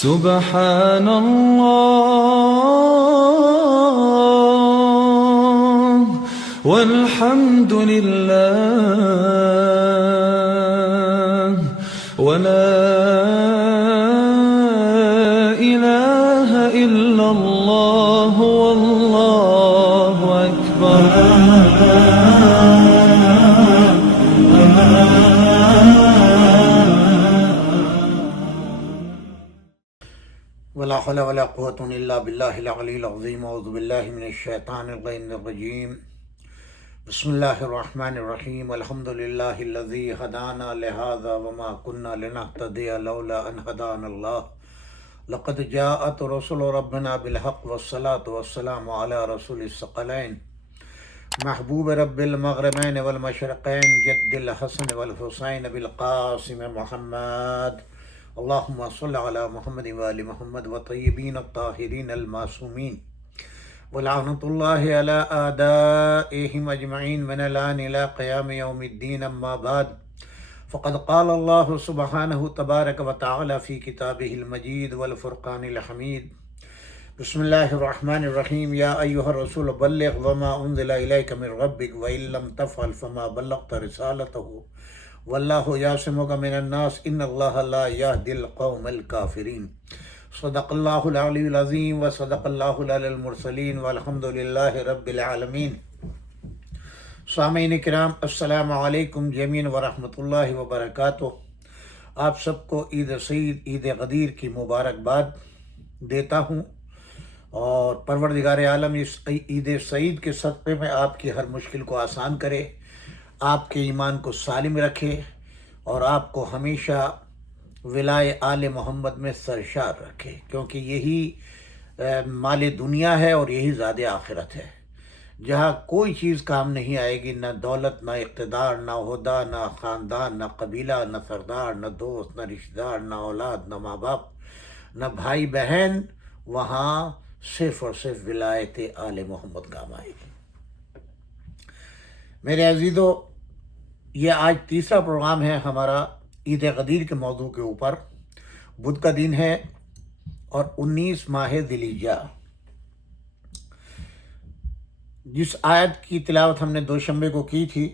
سبحان الله والحمد لله ولا إله إلا الله والله أكبر. ولا حول ولا قوة إلا بالله العلي العظيم. أعوذ بالله من الشيطان الرجيم. بسم الله الرحمن الرحيم. الحمد لله الذي هدانا لهذا وما كنا لنهتدي لولا أن هدانا الله. لقد جاءت رسل ربنا بالحق والصلاة والسلام على رسول الثقلين محبوب رب المغربين والمشرقين جد الحسن والحسين بالقاسم محمد. اللهم صل على محمد وآل محمد وطيبين الطاهرين المعصومين ولعنة الله على أعدائهم أجمعين من الآن إلى قيام يوم الدين. أما بعد فقد قال الله سبحانه تبارك وتعالى في كتابه المجيد والفرقان الحميد. بسم الله الرحمن الرحيم. يا أيها الرسول بلغ وما أنزل إليك من ربك وإن لم تفعل فما بلغت رسالته واللہ یعصمک من الناس ان اللہ لا یہدی القوم الکافرین. صدق اللہ العلی العظیم وصدق اللہ العلی المرسلین والحمد للہ رب العالمین. سامعین کرام، السلام علیکم جمیعاً ورحمۃ اللہ وبرکاتہ. آپ سب کو عید سعید، عید غدیر کی مبارکباد دیتا ہوں، اور پروردگار عالم اس عید سعید کے صدقے میں آپ کی ہر مشکل کو آسان کرے، آپ کے ایمان کو سالم رکھے، اور آپ کو ہمیشہ ولائے آل محمد میں سرشار رکھے، کیونکہ یہی مال دنیا ہے اور یہی زاد آخرت ہے، جہاں کوئی چیز کام نہیں آئے گی، نہ دولت، نہ اقتدار، نہ عہدہ، نہ خاندان، نہ قبیلہ، نہ سردار، نہ دوست، نہ رشتہ دار، نہ اولاد، نہ ماں باپ، نہ بھائی بہن. وہاں صرف اور صرف ولایت آل محمد کام آئے گی. میرے عزیزو، یہ آج تیسرا پروگرام ہے ہمارا عید غدیر کے موضوع کے اوپر. بدھ کا دن ہے اور 19 ماہ ذی الحجہ. جس آیت کی تلاوت ہم نے دوشنبے کو کی تھی،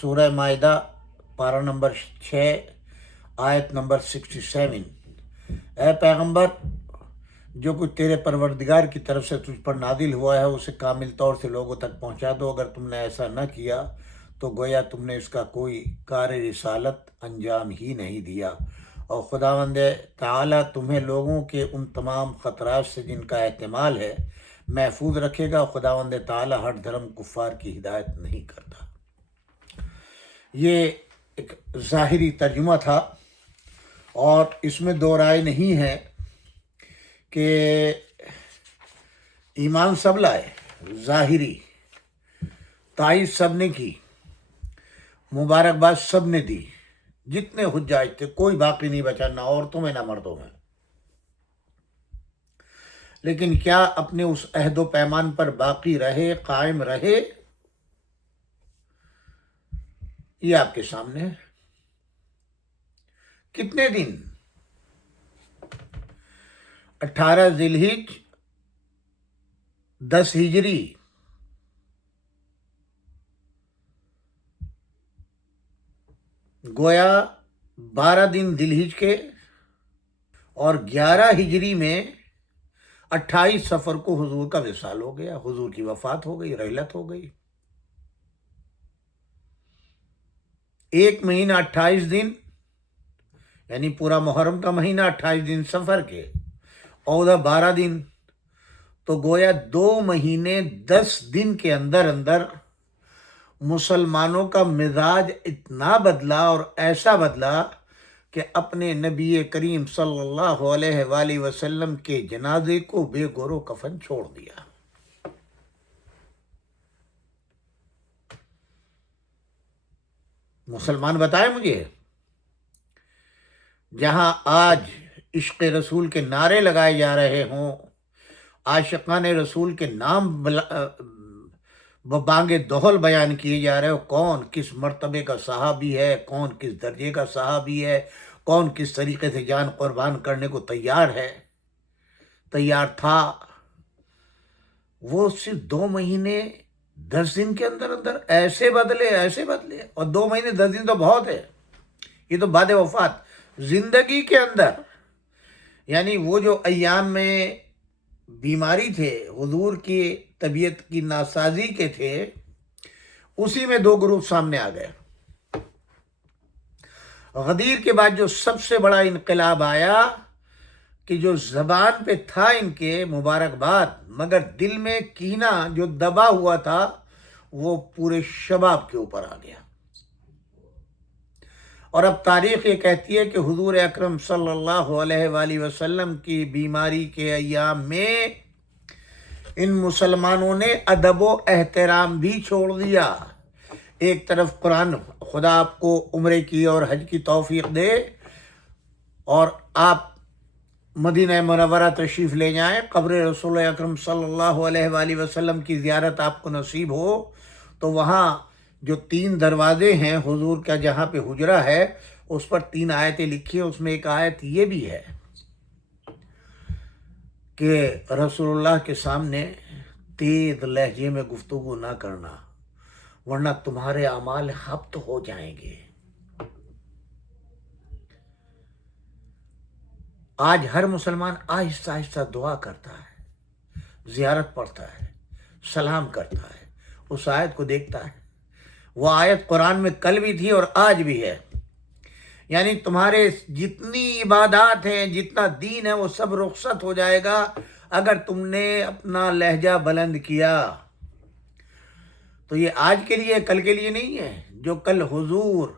سورہ مائدہ پارہ نمبر 6 آیت نمبر 67. اے پیغمبر، جو کچھ تیرے پروردگار کی طرف سے تجھ پر نازل ہوا ہے اسے کامل طور سے لوگوں تک پہنچا دو. اگر تم نے ایسا نہ کیا تو گویا تم نے اس کا کوئی کار رسالت انجام ہی نہیں دیا، اور خداوند تعالیٰ تمہیں لوگوں کے ان تمام خطرات سے جن کا احتمال ہے محفوظ رکھے گا. خداوند تعالیٰ ہر دھرم کفار کی ہدایت نہیں کرتا. یہ ایک ظاہری ترجمہ تھا، اور اس میں دو رائے نہیں ہے کہ ایمان سب لائے، ظاہری تائید سب نے کی، مبارکباد سب نے دی، جتنے حجاج تھے کوئی باقی نہیں بچا، نہ عورتوں میں نہ مردوں میں. لیکن کیا اپنے اس عہد و پیمان پر باقی رہے، قائم رہے؟ یہ آپ کے سامنے ہے. کتنے دن؟ 18 ذی الحجہ 10 ہجری. گویا 12 دن ذی الحجہ کے، اور 11 ہجری میں 28 سفر کو حضور کا وصال ہو گیا، حضور کی وفات ہو گئی، رحلت ہو گئی. 1 مہینہ 28 دن، یعنی پورا محرم کا مہینہ 28 دن سفر کے، اور 12 دن، تو گویا 2 مہینے 10 دن کے اندر اندر مسلمانوں کا مزاج اتنا بدلا، اور ایسا بدلا کہ اپنے نبی کریم صلی اللہ علیہ وآلہ وسلم کے جنازے کو بے گور و کفن چھوڑ دیا. مسلمان بتائیں مجھے، جہاں آج عشق رسول کے نعرے لگائے جا رہے ہوں، عاشقان رسول کے نام بانگ دہل بیان کیے جا رہے ہو، کون کس مرتبے کا صحابی ہے، کون کس درجے کا صحابی ہے، کون کس طریقے سے جان قربان کرنے کو تیار ہے، تیار تھا، وہ صرف 2 مہینے 10 دن کے اندر اندر ایسے بدلے، اور 2 مہینے 10 دن تو بہت ہے، یہ تو بعد وفات زندگی کے اندر، یعنی وہ جو ایام میں بیماری تھے، حضور کی طبیعت کی ناسازی کے تھے، اسی میں 2 گروپ سامنے آ گئے۔ غدیر کے بعد جو سب سے بڑا انقلاب آیا کہ جو زبان پہ تھا ان کے مبارکباد، مگر دل میں کینہ جو دبا ہوا تھا وہ پورے شباب کے اوپر آ گیا۔ اور اب تاریخ یہ کہتی ہے کہ حضور اکرم صلی اللہ علیہ وآلہ وسلم کی بیماری کے ایام میں ان مسلمانوں نے ادب و احترام بھی چھوڑ دیا۔ ایک طرف قرآن، خدا آپ کو عمرے کی اور حج کی توفیق دے اور آپ مدینہ منورہ تشریف لے جائیں، قبر رسول اکرم صلی اللہ علیہ وآلہ وسلم کی زیارت آپ کو نصیب ہو، تو وہاں جو 3 دروازے ہیں حضور کا جہاں پہ حجرہ ہے، اس پر 3 آیتیں لکھی ہیں۔ اس میں ایک آیت یہ بھی ہے کہ رسول اللہ کے سامنے تیز لہجے میں گفتگو نہ کرنا، ورنہ تمہارے اعمال حبط ہو جائیں گے۔ آج ہر مسلمان آہستہ آہستہ دعا کرتا ہے، زیارت پڑھتا ہے، سلام کرتا ہے، اس آیت کو دیکھتا ہے۔ وہ آیت قرآن میں کل بھی تھی اور آج بھی ہے، یعنی تمہارے جتنی عبادات ہیں، جتنا دین ہے، وہ سب رخصت ہو جائے گا اگر تم نے اپنا لہجہ بلند کیا۔ تو یہ آج کے لیے، کل کے لیے نہیں ہے۔ جو کل حضور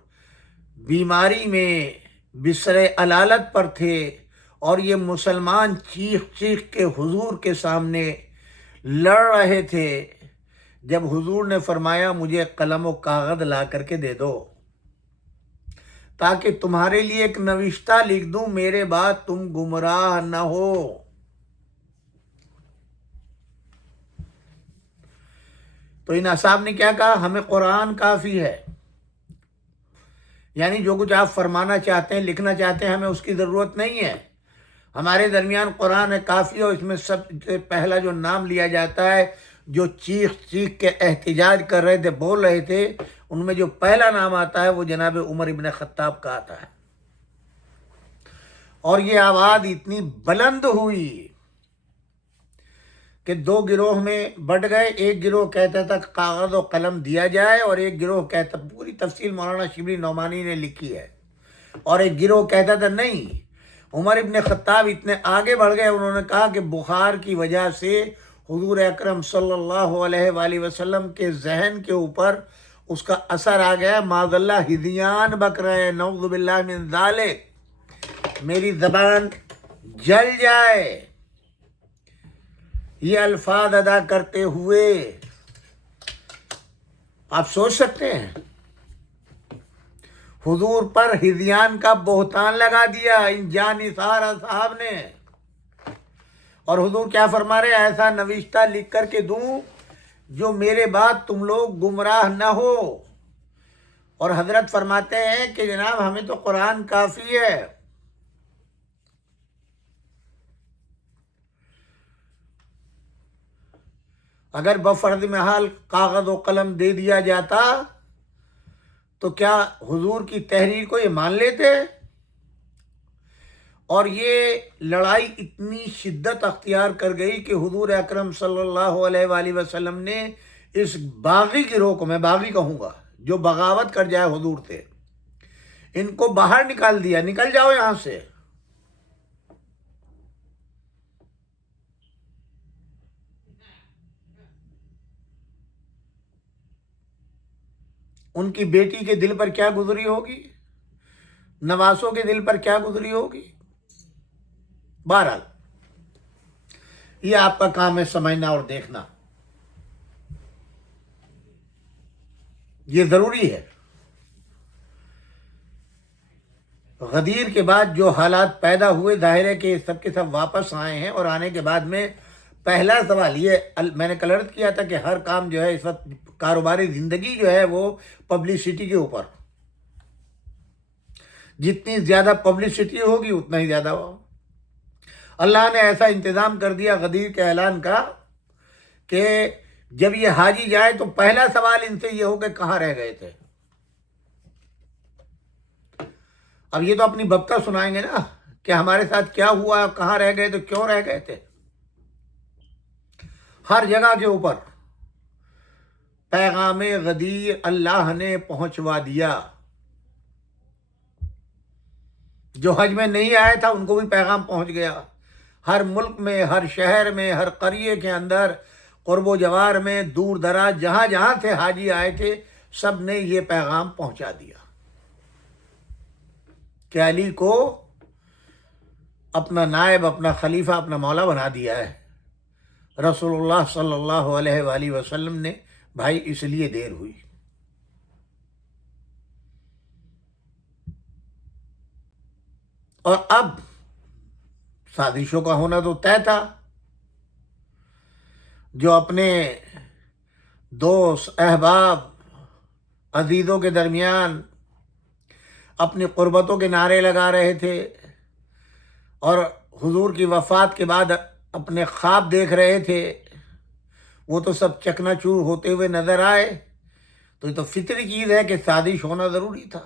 بیماری میں بستر علالت پر تھے اور یہ مسلمان چیخ چیخ کے حضور کے سامنے لڑ رہے تھے، جب حضور نے فرمایا مجھے قلم و کاغذ لا کر کے دے دو تاکہ تمہارے لیے ایک نوشتہ لکھ دوں، میرے بعد تم گمراہ نہ ہو۔ تو ان اصحاب نے کیا کہا؟ ہمیں قرآن کافی ہے، یعنی جو کچھ آپ فرمانا چاہتے ہیں، لکھنا چاہتے ہیں، ہمیں اس کی ضرورت نہیں ہے، ہمارے درمیان قرآن ہے کافی۔ اور اس میں سب سے پہلا جو نام لیا جاتا ہے، جو چیخ چیخ کے احتجاج کر رہے تھے، بول رہے تھے، ان میں جو پہلا نام آتا ہے وہ جناب عمر ابن خطاب کا آتا ہے۔ اور یہ آواز اتنی بلند ہوئی کہ 2 گروہ میں بٹ گئے۔ ایک گروہ کہتا تھا کاغذ و قلم دیا جائے، اور ایک گروہ کہتا، پوری تفصیل مولانا شبلی نعمانی نے لکھی ہے، اور ایک گروہ کہتا تھا نہیں۔ عمر ابن خطاب اتنے آگے بڑھ گئے، انہوں نے کہا کہ بخار کی وجہ سے حضور اکرم صلی اللہ علیہ وآلہ وسلم کے ذہن کے اوپر اس کا اثر آ گیا، معاذ اللہ ہذیان بک رہے ہیں، نعوذ باللہ من ذالک، میری زبان جل جائے یہ الفاظ ادا کرتے ہوئے۔ آپ سوچ سکتے ہیں، حضور پر ہذیان کا بہتان لگا دیا ان جانثار اصحاب نے، اور حضور کیا فرما رہے؟ ایسا نوشتہ لکھ کر کے دوں جو میرے بعد تم لوگ گمراہ نہ ہو۔ اور حضرت فرماتے ہیں کہ جناب ہمیں تو قرآن کافی ہے۔ اگر بفرض محال کاغذ و قلم دے دیا جاتا تو کیا حضور کی تحریر کو یہ مان لیتے؟ اور یہ لڑائی اتنی شدت اختیار کر گئی کہ حضور اکرم صلی اللہ علیہ وآلہ وسلم نے اس باغی گروہ کو، میں باغی کہوں گا، جو بغاوت کر جائے حضور سے، ان کو باہر نکال دیا، نکل جاؤ یہاں سے۔ ان کی بیٹی کے دل پر کیا گزری ہوگی، نواسوں کے دل پر کیا گزری ہوگی۔ بہرحال یہ آپ کا کام ہے سمجھنا اور دیکھنا، یہ ضروری ہے۔ غدیر کے بعد جو حالات پیدا ہوئے، ظاہر ہے کہ سب کے سب واپس آئے ہیں، اور آنے کے بعد میں پہلا سوال یہ، میں نے کل عرض کیا تھا کہ ہر کام جو ہے اس وقت، کاروباری زندگی جو ہے وہ پبلسٹی کے اوپر، جتنی زیادہ پبلسٹی ہوگی اتنا ہی زیادہ ہو۔ اللہ نے ایسا انتظام کر دیا غدیر کے اعلان کا کہ جب یہ حاجی جائے تو پہلا سوال ان سے یہ ہو کہ کہاں رہ گئے تھے۔ اب یہ تو اپنی ببتا سنائیں گے نا کہ ہمارے ساتھ کیا ہوا، کہاں رہ گئے، تو کیوں رہ گئے تھے۔ ہر جگہ کے اوپر پیغام غدیر اللہ نے پہنچوا دیا۔ جو حج میں نہیں آیا تھا ان کو بھی پیغام پہنچ گیا۔ ہر ملک میں، ہر شہر میں، ہر قریے کے اندر، قرب و جوار میں، دور دراز جہاں جہاں سے حاجی آئے تھے سب نے یہ پیغام پہنچا دیا کہ علی کو اپنا نائب، اپنا خلیفہ، اپنا مولا بنا دیا ہے۔ رسول اللہ صلی اللہ علیہ وآلہ وسلم نے بھائی اس لیے دیر ہوئی۔ اور اب سازشوں کا ہونا تو طے تھا۔ جو اپنے دوست، احباب، عزیزوں کے درمیان اپنی قربتوں کے نعرے لگا رہے تھے اور حضور کی وفات کے بعد اپنے خواب دیکھ رہے تھے، وہ تو سب چکنا چور ہوتے ہوئے نظر آئے۔ تو یہ تو فطری چیز ہے کہ سازش ہونا ضروری تھا،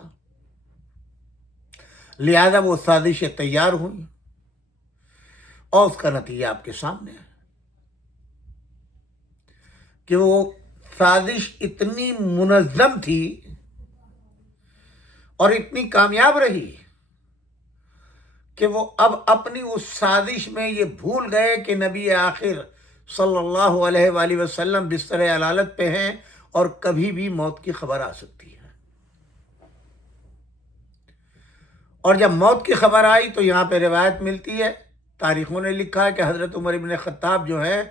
لہذا وہ سازشیں تیار ہوئیں اور اس کا نتیجہ آپ کے سامنے ہے کہ وہ سازش اتنی منظم تھی اور اتنی کامیاب رہی کہ وہ اب اپنی اس سازش میں یہ بھول گئے کہ نبی آخر صلی اللہ علیہ وآلہ وسلم بستر علالت پہ ہیں اور کبھی بھی موت کی خبر آ سکتی ہے۔ اور جب موت کی خبر آئی تو یہاں پہ روایت ملتی ہے، تاریخوں نے لکھا ہے کہ حضرت عمر ابن خطاب جو ہے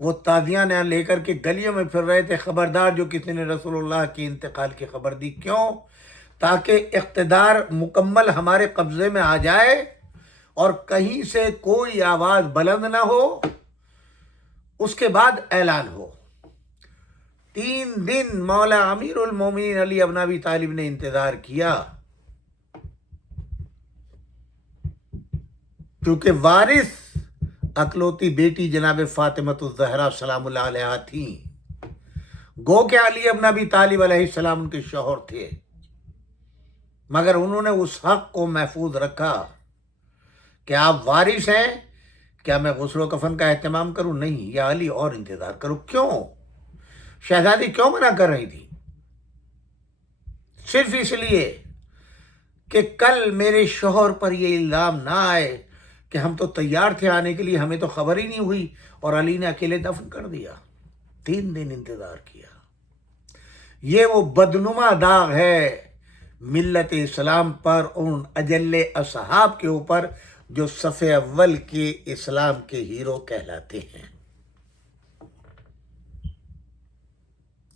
وہ تازیاں نہ لے کر کے گلیوں میں پھر رہے تھے، خبردار جو کسی نے رسول اللہ کی انتقال کی خبر دی۔ کیوں؟ تاکہ اقتدار مکمل ہمارے قبضے میں آ جائے اور کہیں سے کوئی آواز بلند نہ ہو، اس کے بعد اعلان ہو۔ 3 دن مولا امیر المومنین علی ابن ابی طالب نے انتظار کیا، کیونکہ وارث اکلوتی بیٹی جناب فاطمۃ الزہرا سلام اللہ علیہا تھیں۔ گو کہ علی ابن ابی طالب علیہ السلام ان کے شوہر تھے، مگر انہوں نے اس حق کو محفوظ رکھا کہ آپ وارث ہیں، کیا میں غسل و کفن کا اہتمام کروں؟ نہیں، یا علی اور انتظار کرو۔ کیوں؟ شہزادی کیوں منع کر رہی تھی؟ صرف اس لیے کہ کل میرے شوہر پر یہ الزام نہ آئے کہ ہم تو تیار تھے آنے کے لیے، ہمیں تو خبر ہی نہیں ہوئی اور علی نے اکیلے دفن کر دیا۔ 3 دن انتظار کیا۔ یہ وہ بدنما داغ ہے ملت اسلام پر، ان اجل اصحاب کے اوپر جو صف اول کے اسلام کے ہیرو کہلاتے ہیں۔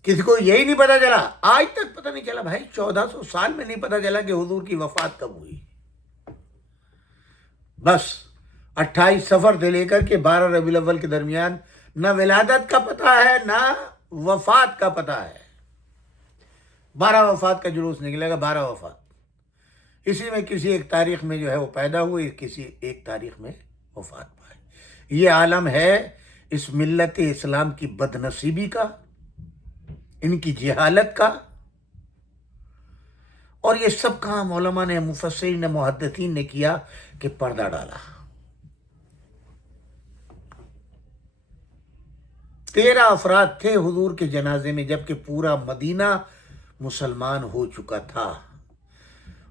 کسی کو یہی نہیں پتا چلا، آج تک پتہ نہیں چلا بھائی، 1400 سال میں نہیں پتا چلا کہ حضور کی وفات کب ہوئی۔ بس 28 صفر سے لے کر کے 12 ربیع الاول کے درمیان نہ ولادت کا پتہ ہے نہ وفات کا پتہ ہے۔ 12 وفات کا جلوس نکلے گا، 12 وفات، اسی میں کسی ایک تاریخ میں جو ہے وہ پیدا ہوئی، کسی ایک تاریخ میں وفات پائے۔ یہ عالم ہے اس ملت اسلام کی بد نصیبی کا، ان کی جہالت کا، اور یہ سب کام علماء نے، مفسرین نے، محدثین نے کیا کہ پردہ ڈالا۔ 13 افراد تھے حضور کے جنازے میں، جبکہ پورا مدینہ مسلمان ہو چکا تھا۔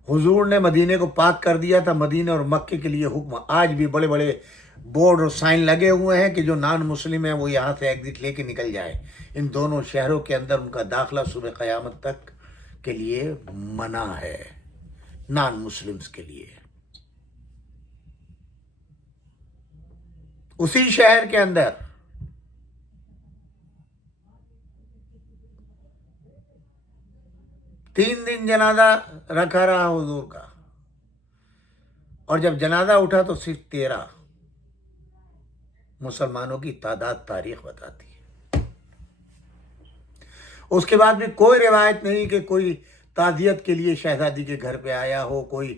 حضور نے مدینے کو پاک کر دیا تھا، مدینہ اور مکے کے لیے حکم۔ آج بھی بڑے بڑے بورڈ اور سائن لگے ہوئے ہیں کہ جو نان مسلم ہیں وہ یہاں سے ایگزٹ لے کے نکل جائیں۔ ان دونوں شہروں کے اندر ان کا داخلہ صبح قیامت تک کے لیے منع ہے، نان مسلمز کے لیے۔ اسی شہر کے اندر تین دن جنازہ رکھا رہا حضور کا، اور جب جنازہ اٹھا تو صرف 13 مسلمانوں کی تعداد تاریخ بتاتی ہے۔ اس کے بعد بھی کوئی روایت نہیں کہ کوئی تعزیت کے لیے شہزادی کے گھر پہ آیا ہو، کوئی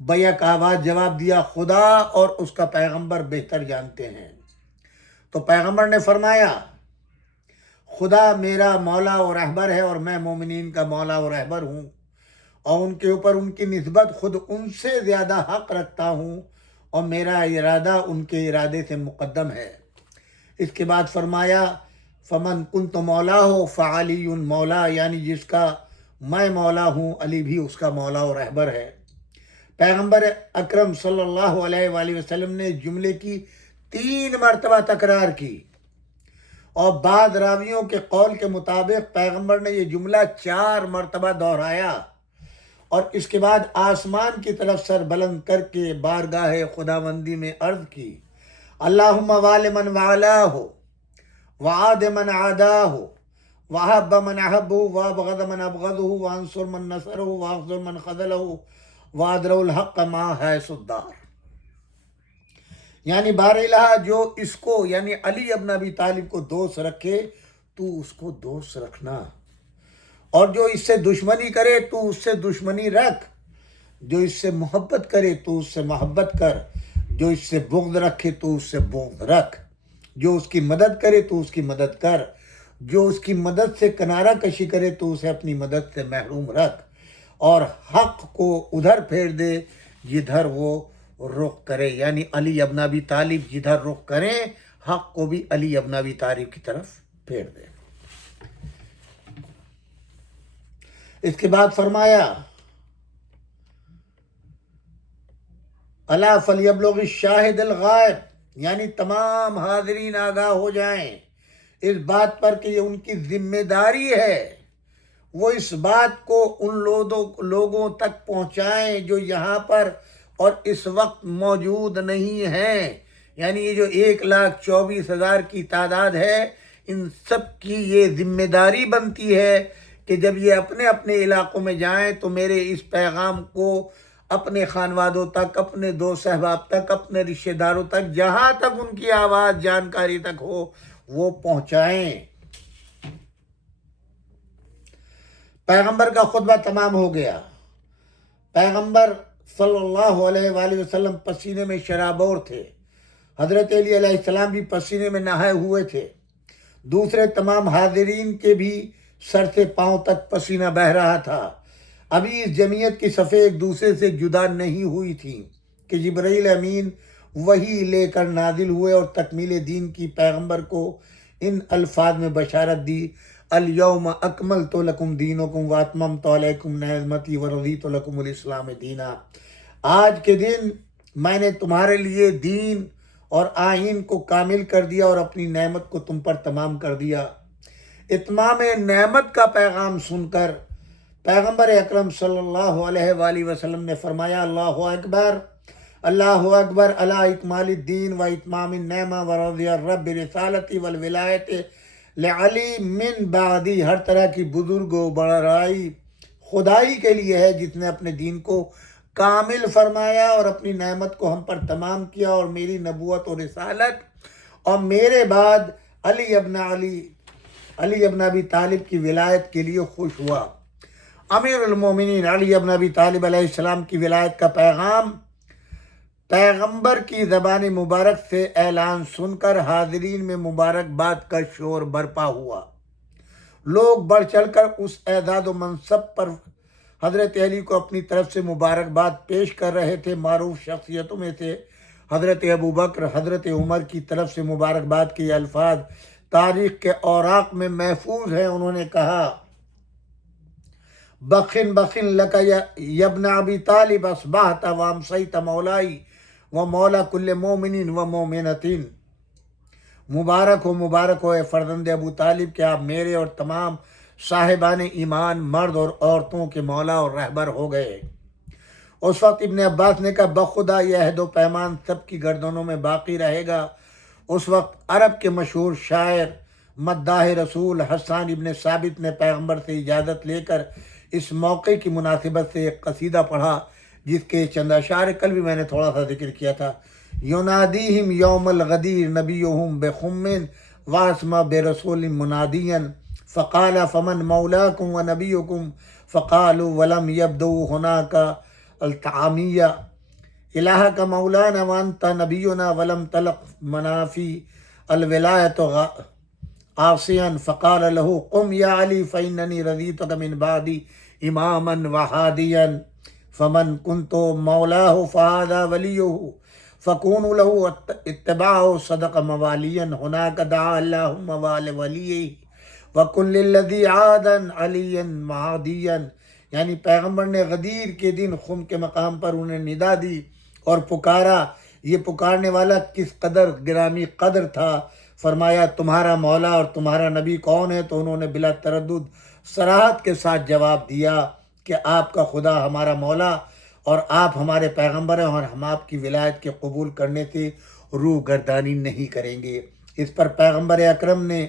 بیک آواز جواب دیا خدا اور اس کا پیغمبر بہتر جانتے ہیں۔ تو پیغمبر نے فرمایا خدا میرا مولا و رہبر ہے اور میں مومنین کا مولا و رہبر ہوں، اور ان کے اوپر ان کی نسبت خود ان سے زیادہ حق رکھتا ہوں، اور میرا ارادہ ان کے ارادے سے مقدم ہے۔ اس کے بعد فرمایا فمن کنت مولا ہو فعلی مولا، یعنی جس کا میں مولا ہوں علی بھی اس کا مولا و رہبر ہے۔ پیغمبر اکرم صلی اللہ علیہ وآلہ وسلم نے جملے کی 3 مرتبہ تکرار کی، اور بعض راویوں کے قول کے مطابق پیغمبر نے یہ جملہ 4 مرتبہ دہرایا، اور اس کے بعد آسمان کی طرف سر بلند کر کے بارگاہ خداوندی میں عرض کی اللہم وال من والاہ وعاد من عاداہ وحب من احبہ وابغض من ابغضہ وانصر من نصرہ واخذل من خذلہ وادر الحق ما حیث الدار۔ یعنی بار الہ جو اس کو یعنی علی ابن ابی طالب کو دوست رکھے تو اس کو دوست رکھنا، اور جو اس سے دشمنی کرے تو اس سے دشمنی رکھ، جو اس سے محبت کرے تو اس سے محبت کر، جو اس سے بغض رکھے تو اس سے بغض رکھ، جو اس کی مدد کرے تو اس کی مدد کر، جو اس کی مدد سے کنارہ کشی کرے تو اسے اپنی مدد سے محروم رکھ، اور حق کو ادھر پھیر دے جدھر وہ رخ کرے، یعنی علی ابن ابی طالب جدھر رخ کریں حق کو بھی علی ابن ابی طالب کی طرف پھیر دے۔ اس کے بعد فرمایا الا فلیبلغ الشاہد الغائب، یعنی تمام حاضرین آگاہ ہو جائیں اس بات پر کہ یہ ان کی ذمہ داری ہے، وہ اس بات کو ان لوگوں تک پہنچائیں جو یہاں پر اور اس وقت موجود نہیں ہیں، یعنی یہ جو 1,24,000 کی تعداد ہے، ان سب کی یہ ذمہ داری بنتی ہے کہ جب یہ اپنے اپنے علاقوں میں جائیں تو میرے اس پیغام کو اپنے خانوادوں تک، اپنے دوست احباب تک، اپنے رشتہ داروں تک، جہاں تک ان کی آواز جانکاری تک ہو وہ پہنچائیں۔ پیغمبر کا خطبہ تمام ہو گیا۔ پیغمبر صلی اللہ علیہ وآلہ وسلم پسینے میں شرابور تھے، حضرت علی علیہ السلام بھی پسینے میں نہائے ہوئے تھے، دوسرے تمام حاضرین کے بھی سر سے پاؤں تک پسینہ بہہ رہا تھا۔ ابھی اس جمعیت کی صفیں ایک دوسرے سے جدا نہیں ہوئی تھیں کہ جبرائیل امین وحی لے کر نازل ہوئے اور تکمیل دین کی پیغمبر کو ان الفاظ میں بشارت دی الیوم اکملت لکم دینکم واتممت علیکم نعمتی ورضیت لکم الاسلام دینا، آج کے دن میں نے تمہارے لیے دین اور آئین کو کامل کر دیا اور اپنی نعمت کو تم پر تمام کر دیا۔ اتمام نعمت کا پیغام سن کر پیغمبر اکرم صلی اللہ علیہ وآلہ وسلم نے فرمایا اللہ اکبر اللہ اکبر علی اکمال الدین و اتمام النعمہ و رضی الرب رسالتی والولایت لعلی من بعدی، ہر طرح کی بزرگ و بڑائی خدائی کے لیے ہے جس نے اپنے دین کو کامل فرمایا اور اپنی نعمت کو ہم پر تمام کیا، اور میری نبوت و رسالت اور میرے بعد علی ابن ابی طالب کی ولایت کے لیے خوش ہوا۔ امیر المومنین علی ابن ابی طالب علیہ السلام کی ولایت کا پیغام پیغمبر کی زبان مبارک سے اعلان سن کر حاضرین میں مبارکباد کا شور برپا ہوا۔ لوگ بڑھ چڑھ کر اس اعزاز و منصب پر حضرت علی کو اپنی طرف سے مبارکباد پیش کر رہے تھے۔ معروف شخصیتوں میں سے حضرت ابو بکر، حضرت عمر کی طرف سے مبارکباد کے یہ الفاظ تاریخ کے اوراق میں محفوظ ہیں۔ انہوں نے کہا بخن بخن لک یا ابن ابی طالب اصبحت وامسیت مولائی و مولا کل مومن و مومنۃ، مبارک ہو اے فرزند ابو طالب کہ آپ میرے اور تمام صاحبان ایمان مرد اور عورتوں کے مولا اور رہبر ہو گئے۔ اس وقت ابن عباس نے کہا بخدا یہ عہد و پیمان سب کی گردنوں میں باقی رہے گا۔ اس وقت عرب کے مشہور شاعر مداح رسول حسان ابن ثابت نے پیغمبر سے اجازت لے کر اس موقع کی مناسبت سے ایک قصیدہ پڑھا جس کے چند اشعار کل بھی میں نے تھوڑا سا ذکر کیا تھا۔ ینادیہم یوم الغدیر نبیہم بخم واسما برسول منادیا فقال فمن مولاکم و نبیکم فقالوا ولم یبدو ہناک الطعامیہ الہ کا مولانا وانتا نبینا ولم تلق منافی الولایت عاصیا فقال له قم یا علی فإننی رضیتک من بعدی اماما وحادیا فمن کنت مولاہ فہذا ولیہ فکونوا له اتباعہ صدق موالیا ہناک دعا اللہم ولیہ وکن للذی عادا علیا معادیا، یعنی پیغمبر نے غدیر کے دن خم کے مقام پر انہیں ندا دی اور پکارا۔ یہ پکارنے والا کس قدر گرامی قدر تھا۔ فرمایا تمہارا مولا اور تمہارا نبی کون ہے؟ تو انہوں نے بلا تردد صراحت کے ساتھ جواب دیا کہ آپ کا خدا ہمارا مولا اور آپ ہمارے پیغمبر ہیں، اور ہم آپ کی ولایت کے قبول کرنے سے روح گردانی نہیں کریں گے۔ اس پر پیغمبر اکرم نے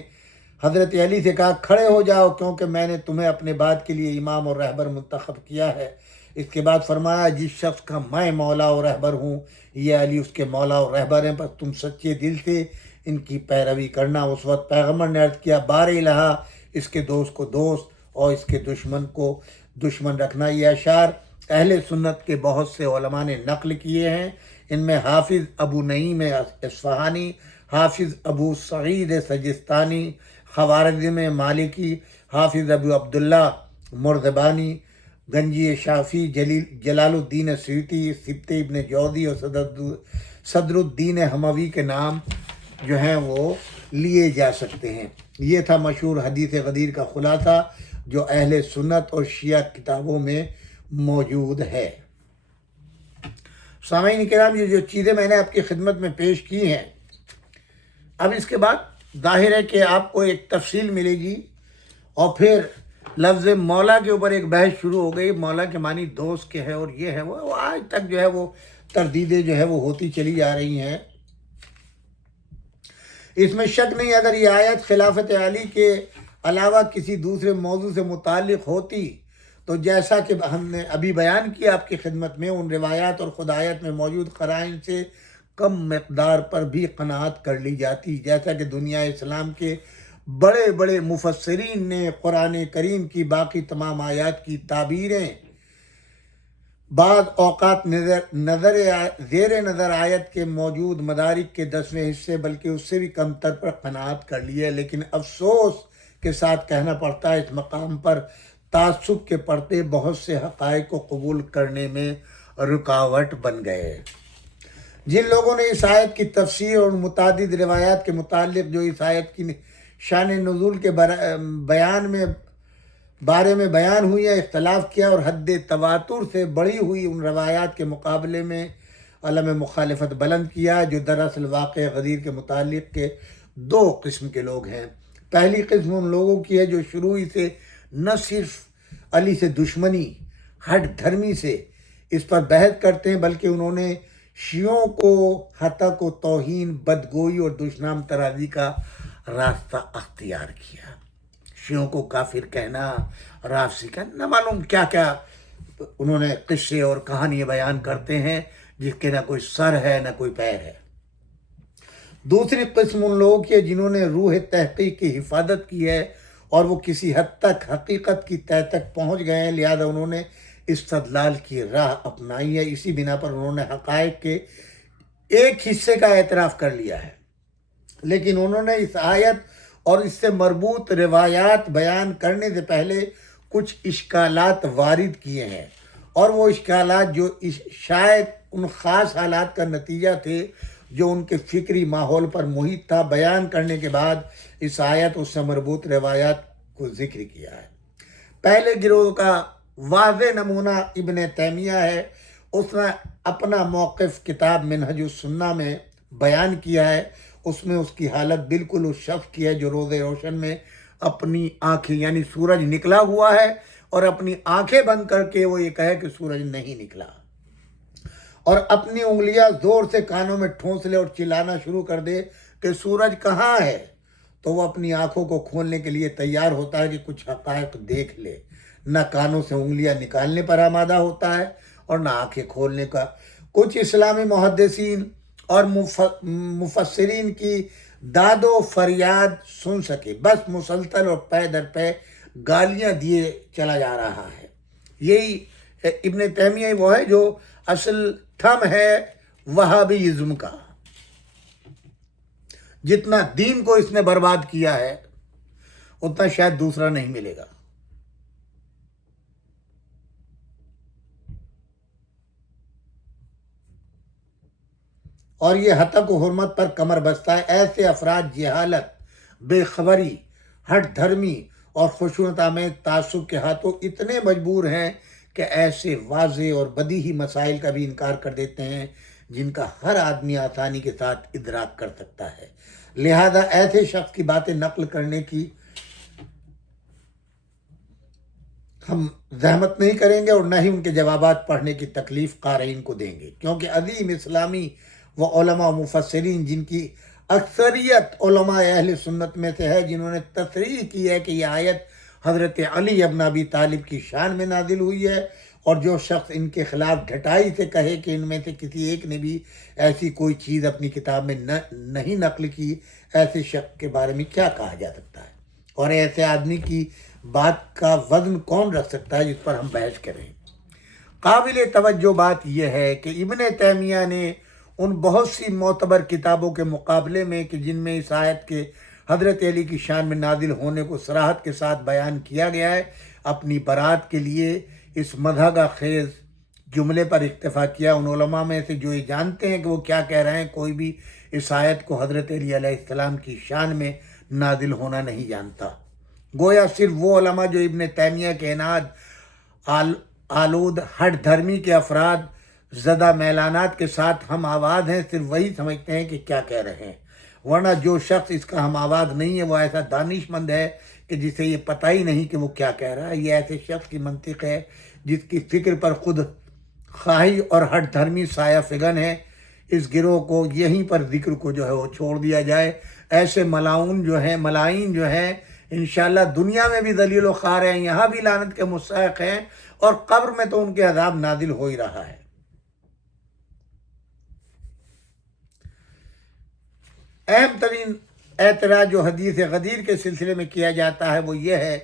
حضرت علی سے کہا کھڑے ہو جاؤ، کیونکہ میں نے تمہیں اپنے بعد کے لیے امام اور رہبر منتخب کیا ہے۔ اس کے بعد فرمایا جس شخص کا میں مولا اور رہبر ہوں، یہ علی اس کے مولا اور رہبر ہیں، بس تم سچے دل سے ان کی پیروی کرنا۔ اس وقت پیغمبر نے عرض کیا بار الہ، اس کے دوست کو دوست اور اس کے دشمن کو دشمن رکھنا۔ یہ اشعار اہل سنت کے بہت سے علماء نے نقل کیے ہیں، ان میں حافظ ابو نعیم اصفہانی، حافظ ابو سعید سجستانی، خوارزم مالکی، حافظ ابو عبداللہ مرزبانی، گنجی شافی، جلال الدین سیوطی، سبت ابن جوزی اور صدر الدین حموی کے نام جو ہیں وہ لیے جا سکتے ہیں۔ یہ تھا مشہور حدیث غدیر کا خلاصہ جو اہل سنت اور شیعہ کتابوں میں موجود ہے۔ سامعین کرام، یہ جو چیزیں میں نے آپ کی خدمت میں پیش کی ہیں، اب اس کے بعد ظاہر ہے کہ آپ کو ایک تفصیل ملے گی، اور پھر لفظ مولا کے اوپر ایک بحث شروع ہو گئی۔ مولا کے معنی دوست کے ہے، اور یہ ہے وہ آج تک جو ہے وہ تردیدیں جو ہے وہ ہوتی چلی جا رہی ہیں۔ اس میں شک نہیں، اگر یہ آیت خلافت علی کے علاوہ کسی دوسرے موضوع سے متعلق ہوتی تو جیسا کہ ہم نے ابھی بیان کیا آپ کی خدمت میں، ان روایات اور خدایت میں موجود قرائن سے کم مقدار پر بھی قناعت کر لی جاتی، جیسا کہ دنیا اسلام کے بڑے بڑے مفسرین نے قرآن کریم کی باقی تمام آیات کی تعبیریں بعض اوقات زیر نظر آیت کے موجود مدارک کے 10ویں حصے بلکہ اس سے بھی کم تر پر قناعت کر لی ہے، لیکن افسوس کے ساتھ کہنا پڑتا ہے اس مقام پر تعصب کے پردے بہت سے حقائق کو قبول کرنے میں رکاوٹ بن گئے۔ جن لوگوں نے اس آیت کی تفسیر اور متعدد روایات کے متعلق جو اس آیت کی شان نزول کے بارے میں بیان ہوئی ہے اختلاف کیا اور حد تواتر سے بڑھی ہوئی ان روایات کے مقابلے میں علم مخالفت بلند کیا، جو دراصل واقع غدیر کے متعلق کے دو قسم کے لوگ ہیں۔ پہلی قسم ان لوگوں کی ہے جو شروع ہی سے نہ صرف علی سے دشمنی ہٹ دھرمی سے اس پر بحث کرتے ہیں، بلکہ انہوں نے شیعوں کو ہتک و توہین، بدگوئی اور دشنام ترازی کا راستہ اختیار کیا۔ شیعوں کو کافر کہنا، رافضی کہنا، نہ معلوم کیا کیا انہوں نے قصے اور کہانیاں بیان کرتے ہیں جس کے نہ کوئی سر ہے نہ کوئی پیر ہے۔ دوسری قسم ان لوگوں کی ہے جنہوں نے روح تحقیق کی حفاظت کی ہے اور وہ کسی حد تک حقیقت کی تہہ تک پہنچ گئے ہیں، لہذا انہوں نے استدلال کی راہ اپنائی ہے۔ اسی بنا پر انہوں نے حقائق کے ایک حصے کا اعتراف کر لیا ہے، لیکن انہوں نے اس آیت اور اس سے مربوط روایات بیان کرنے سے پہلے کچھ اشکالات وارد کیے ہیں، اور وہ اشکالات جو شاید ان خاص حالات کا نتیجہ تھے جو ان کے فکری ماحول پر محیط تھا، بیان کرنے کے بعد اس آیت اس سے مربوط روایات کو ذکر کیا ہے۔ پہلے گروہ کا واضح نمونہ ابن تیمیہ ہے۔ اس نے اپنا موقف کتاب منہج السنہ میں بیان کیا ہے۔ اس میں اس کی حالت بالکل اس شخص کی ہے جو روز روشن میں اپنی آنکھیں، یعنی سورج نکلا ہوا ہے اور اپنی آنکھیں بند کر کے وہ یہ کہے کہ سورج نہیں نکلا، اور اپنی انگلیاں زور سے کانوں میں ٹھونس لے اور چلانا شروع کر دے کہ سورج کہاں ہے، تو وہ اپنی آنکھوں کو کھولنے کے لیے تیار ہوتا ہے کہ کچھ حقائق دیکھ لے، نہ کانوں سے انگلیاں نکالنے پر آمادہ ہوتا ہے اور نہ آنکھیں کھولنے کا۔ کچھ اسلامی محدثین اور مفسرین کی داد و فریاد سن سکے، بس مسلسل اور پے در پے گالیاں دیے چلا جا رہا ہے۔ یہی ابن تیمیہ وہ ہے جو اصل تھم ہے وہابیزم کا. جتنا دین کو اس نے برباد کیا ہے اتنا شاید دوسرا نہیں ملے گا. اور یہ حتق و حرمت پر کمر بستہ ہے. ایسے افراد جہالت، بے خبری، ہٹ دھرمی اور خشونت آمیز تعصب کے ہاتھوں اتنے مجبور ہیں کہ ایسے واضح اور بدیہی مسائل کا بھی انکار کر دیتے ہیں جن کا ہر آدمی آسانی کے ساتھ ادراک کر سکتا ہے. لہذا ایسے شخص کی باتیں نقل کرنے کی ہم زحمت نہیں کریں گے اور نہ ہی ان کے جوابات پڑھنے کی تکلیف قارئین کو دیں گے، کیونکہ عظیم اسلامی و علماء و مفسرین جن کی اکثریت علماء اہل سنت میں سے ہے، جنہوں نے تصریح کی ہے کہ یہ آیت حضرت علی ابن ابی طالب کی شان میں نازل ہوئی ہے، اور جو شخص ان کے خلاف ڈھٹائی سے کہے کہ ان میں سے کسی ایک نے بھی ایسی کوئی چیز اپنی کتاب میں نہیں نقل کی، ایسے شخص کے بارے میں کیا کہا جا سکتا ہے؟ اور ایسے آدمی کی بات کا وزن کون رکھ سکتا ہے جس پر ہم بحث کریں؟ قابل توجہ بات یہ ہے کہ ابن تیمیہ نے ان بہت سی معتبر کتابوں کے مقابلے میں کہ جن میں اس آیت کے حضرت علی کی شان میں نازل ہونے کو صراحت کے ساتھ بیان کیا گیا ہے، اپنی برات کے لیے اس مدحگہ خیز جملے پر اکتفا کیا. ان علماء میں سے جو یہ جانتے ہیں کہ وہ کیا کہہ رہے ہیں، کوئی بھی اس آیت کو حضرت علی علیہ السلام کی شان میں نازل ہونا نہیں جانتا. گویا صرف وہ علماء جو ابن تیمیہ کے اناد آلود ہٹ دھرمی کے افراد زدہ میلانات کے ساتھ ہم آواز ہیں، صرف وہی سمجھتے ہیں کہ کیا کہہ رہے ہیں. ورنہ جو شخص اس کا ہم آواز نہیں ہے وہ ایسا دانش مند ہے کہ جسے یہ پتہ ہی نہیں کہ وہ کیا کہہ رہا ہے. یہ ایسے شخص کی منطق ہے جس کی فکر پر خود خواہی اور ہٹ دھرمی سایہ فگن ہے. اس گروہ کو یہیں پر ذکر کو جو ہے وہ چھوڑ دیا جائے. ایسے ملائین جو ہیں انشاءاللہ دنیا میں بھی ذلیل و خوار ہیں، یہاں بھی لعنت کے مستحق ہیں، اور قبر میں تو ان کے عذاب نازل ہو ہی رہا ہے. اہم ترین اعتراض جو حدیث غدیر کے سلسلے میں کیا جاتا ہے وہ یہ ہے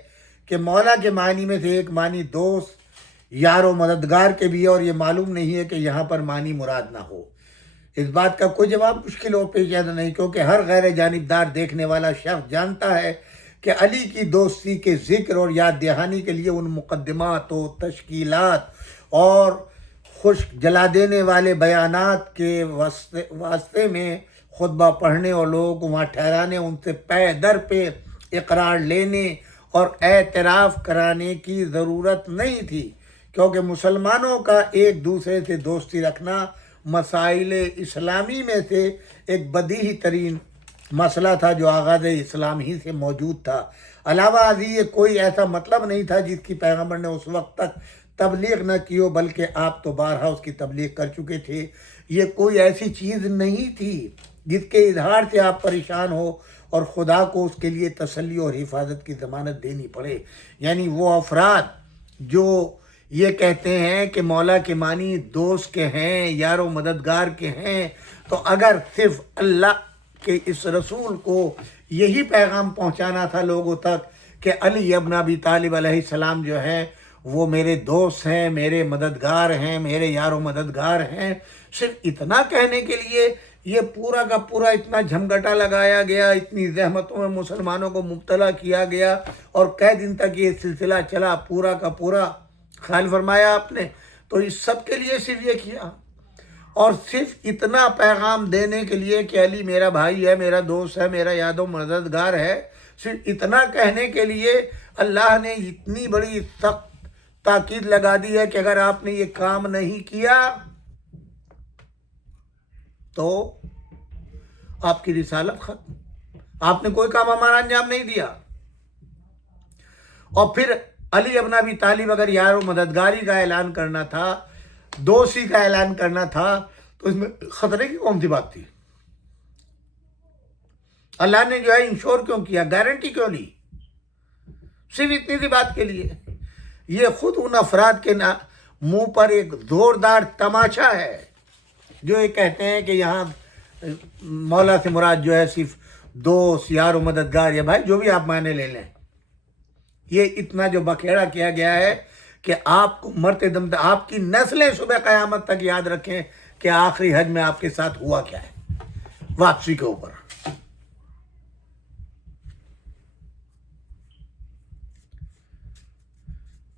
کہ مولا کے معنی میں سے ایک معنی دوست، یار و مددگار کے بھی ہے، اور یہ معلوم نہیں ہے کہ یہاں پر معنی مراد نہ ہو. اس بات کا کوئی جواب مشکل اور پیچیدہ نہیں، کیونکہ ہر غیر جانبدار دیکھنے والا شخص جانتا ہے کہ علی کی دوستی کے ذکر اور یاد دہانی کے لیے ان مقدمات و تشکیلات اور خشک جلا دینے والے بیانات کے واسطے میں خطبہ پڑھنے اور لوگوں کو وہاں ٹھہرانے، ان سے پے در پہ اقرار لینے اور اعتراف کرانے کی ضرورت نہیں تھی، کیونکہ مسلمانوں کا ایک دوسرے سے دوستی رکھنا مسائل اسلامی میں سے ایک بدیہی ترین مسئلہ تھا جو آغاز اسلام ہی سے موجود تھا. علاوہ ازیں یہ کوئی ایسا مطلب نہیں تھا جس کی پیغمبر نے اس وقت تک تبلیغ نہ کی ہو، بلکہ آپ تو بارہا اس کی تبلیغ کر چکے تھے. یہ کوئی ایسی چیز نہیں تھی جس کے اظہار سے آپ پریشان ہو اور خدا کو اس کے لیے تسلی اور حفاظت کی ضمانت دینی پڑے. یعنی وہ افراد جو یہ کہتے ہیں کہ مولا کے معنی دوست کے ہیں، یار و مددگار کے ہیں، تو اگر صرف اللہ کے اس رسول کو یہی پیغام پہنچانا تھا لوگوں تک کہ علی ابن ابی طالب علیہ السلام جو ہیں وہ میرے دوست ہیں، میرے مددگار ہیں، میرے یار و مددگار ہیں، صرف اتنا کہنے کے لیے یہ پورا کا پورا اتنا جھمگٹا لگایا گیا، اتنی زحمتوں میں مسلمانوں کو مبتلا کیا گیا، اور کئی دن تک یہ سلسلہ چلا پورا کا پورا. خیال فرمایا آپ نے، تو اس سب کے لیے صرف یہ کیا، اور صرف اتنا پیغام دینے کے لیے کہ علی میرا بھائی ہے، میرا دوست ہے، میرا یاد و مددگار ہے، صرف اتنا کہنے کے لیے اللہ نے اتنی بڑی سخت تاکید لگا دی ہے کہ اگر آپ نے یہ کام نہیں کیا تو آپ کی رسالت ختم، آپ نے کوئی کام ہمارا انجام نہیں دیا. اور پھر علی ابن ابی طالب اگر یار و مددگاری کا اعلان کرنا تھا، دوستی کا اعلان کرنا تھا، تو اس میں خطرے کی کون سی بات تھی؟ اللہ نے جو ہے انشور کیوں کیا، گارنٹی کیوں لی؟ صرف اتنی سی بات کے لیے. یہ خود ان افراد کے منہ پر ایک زوردار تماشا ہے جو یہ کہتے ہیں کہ یہاں مولا سے مراد جو ہے صرف دوست، یار و مددگار، یا بھائی جو بھی آپ معنی لے لیں. یہ اتنا جو بکھیڑا کیا گیا ہے کہ آپ کو مرتے دم تک آپ کی نسلیں صبح قیامت تک یاد رکھیں کہ آخری حج میں آپ کے ساتھ ہوا کیا ہے واپسی کے اوپر۔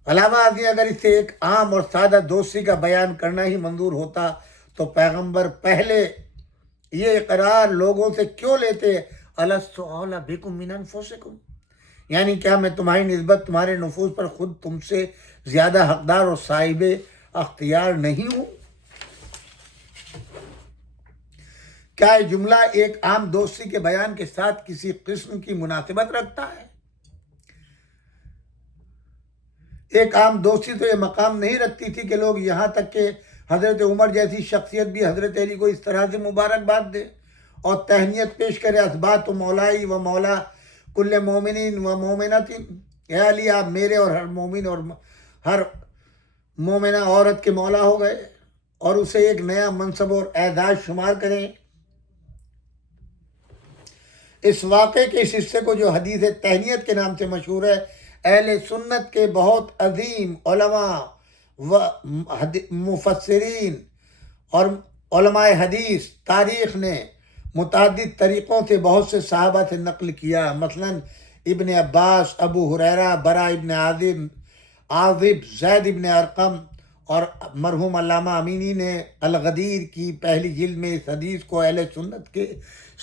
علامہ ازیں اگر اس سے ایک عام اور سادہ دوستی کا بیان کرنا ہی منظور ہوتا تو پیغمبر پہلے یہ اقرار لوگوں سے کیوں لیتے، الست اولى بکم من انفسکم، یعنی کیا میں تمہاری نسبت تمہارے نفوس پر خود تم سے زیادہ حقدار اور صاحب اختیار نہیں ہوں؟ کیا یہ جملہ ایک عام دوستی کے بیان کے ساتھ کسی قسم کی مناسبت رکھتا ہے؟ ایک عام دوستی تو یہ مقام نہیں رکھتی تھی کہ لوگ یہاں تک کہ حضرت عمر جیسی شخصیت بھی حضرت علی کو اس طرح سے مبارکباد دے اور تہنیت پیش کرے، اثبات مولائی و مولا کل مومنین و مومنات، اے علی آپ میرے اور ہر مومن اور ہر مومنہ عورت کے مولا ہو گئے، اور اسے ایک نیا منصب اور اعزاز شمار کریں۔ اس واقعے کے اس حصے کو جو حدیث تہنیت کے نام سے مشہور ہے، اہل سنت کے بہت عظیم علماء و مفسرین اور علماء حدیث تاریخ نے متعدد طریقوں سے بہت سے صحابہ سے نقل کیا، مثلا ابن عباس، ابو ہریرہ، برا ابن عازب، زید ابن ارقم، اور مرحوم علامہ امینی نے الغدیر کی پہلی جلد میں اس حدیث کو اہل سنت کے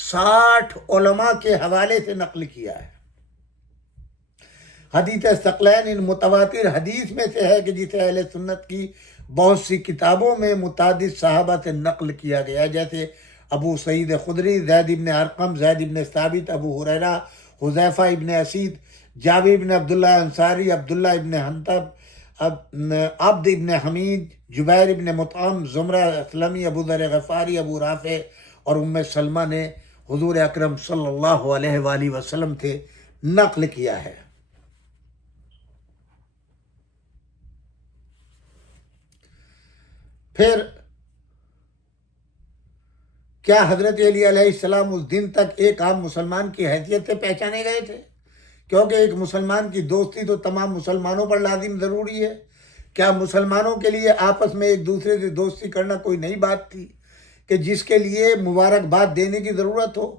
60 علماء کے حوالے سے نقل کیا ہے۔ حدیث ثقلین ان متواتر حدیث میں سے ہے کہ جسے اہل سنت کی بہت سی کتابوں میں متعدد صحابہ سے نقل کیا گیا ہے، جیسے ابو سعید خدری، زید ابن ارقم، زید ابن ثابت، ابو ہریرہ، حذیفہ ابن اسید، جابر ابن عبداللہ انصاری، عبداللہ ابن حنطب، عبد ابن حمید، جبیر ابن مطعم، زمرہ اسلمی، ابو ذر غفاری، ابو رافع اور ام سلمہ نے حضور اکرم صلی اللہ علیہ وآلہ وسلم سے نقل کیا ہے۔ پھر کیا حضرت علی علیہ السلام اس دن تک ایک عام مسلمان کی حیثیت سے پہچانے گئے تھے؟ کیونکہ ایک مسلمان کی دوستی تو تمام مسلمانوں پر لازم ضروری ہے۔ کیا مسلمانوں کے لیے آپس میں ایک دوسرے سے دوستی کرنا کوئی نئی بات تھی کہ جس کے لیے مبارکباد دینے کی ضرورت ہو،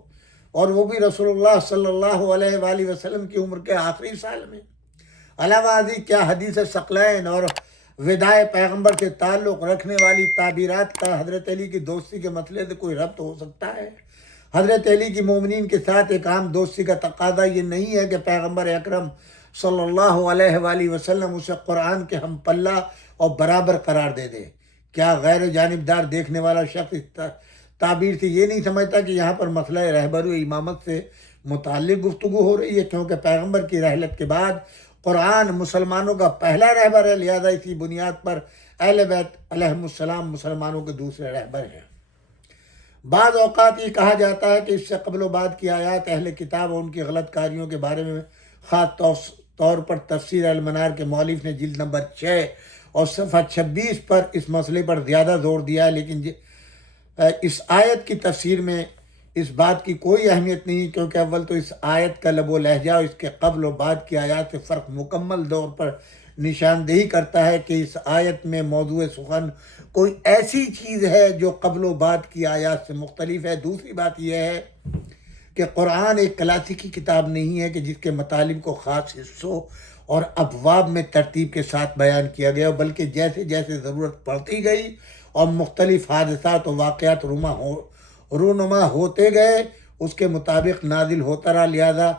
اور وہ بھی رسول اللہ صلی اللہ علیہ وآلہ وسلم کی عمر کے آخری سال میں؟ علاوہ ازیں کیا حدیث ثقلین اور وداع پیغمبر سے تعلق رکھنے والی تعبیرات کا حضرت علی کی دوستی کے مسئلے سے کوئی ربط ہو سکتا ہے؟ حضرت علی کی مومنین کے ساتھ ایک عام دوستی کا تقاضا یہ نہیں ہے کہ پیغمبر اکرم صلی اللہ علیہ وآلہ وسلم اسے قرآن کے ہم پلہ اور برابر قرار دے دے۔ کیا غیر جانبدار دیکھنے والا شخص اس تعبیر سے یہ نہیں سمجھتا کہ یہاں پر مسئلہ رہبری و امامت سے متعلق گفتگو ہو رہی ہے، کیونکہ پیغمبر کی رحلت کے بعد قرآن مسلمانوں کا پہلا رہبر ہے، لہذا اسی بنیاد پر اہل بیت علیہم السلام مسلمانوں کے دوسرے رہبر ہیں۔ بعض اوقات یہ کہا جاتا ہے کہ اس سے قبل و بعد کی آیات اہل کتاب اور ان کی غلط کاریوں کے بارے میں خاص طور پر تفسیر المنار کے مؤلف نے جلد نمبر 6 اور صفحہ 26 پر اس مسئلے پر زیادہ زور دیا ہے، لیکن اس آیت کی تفسیر میں اس بات کی کوئی اہمیت نہیں، کیونکہ اول تو اس آیت کا لب و لہجہ اور اس کے قبل و بعد کی آیات سے فرق مکمل طور پر نشاندہی کرتا ہے کہ اس آیت میں موضوع سخن کوئی ایسی چیز ہے جو قبل و بعد کی آیات سے مختلف ہے۔ دوسری بات یہ ہے کہ قرآن ایک کلاسیکی کتاب نہیں ہے کہ جس کے مطالب کو خاص حصوں اور ابواب میں ترتیب کے ساتھ بیان کیا گیا، بلکہ جیسے جیسے ضرورت پڑتی گئی اور مختلف حادثات و واقعات رونما ہوتے گئے اس کے مطابق نازل ہوتا رہا۔ لہذا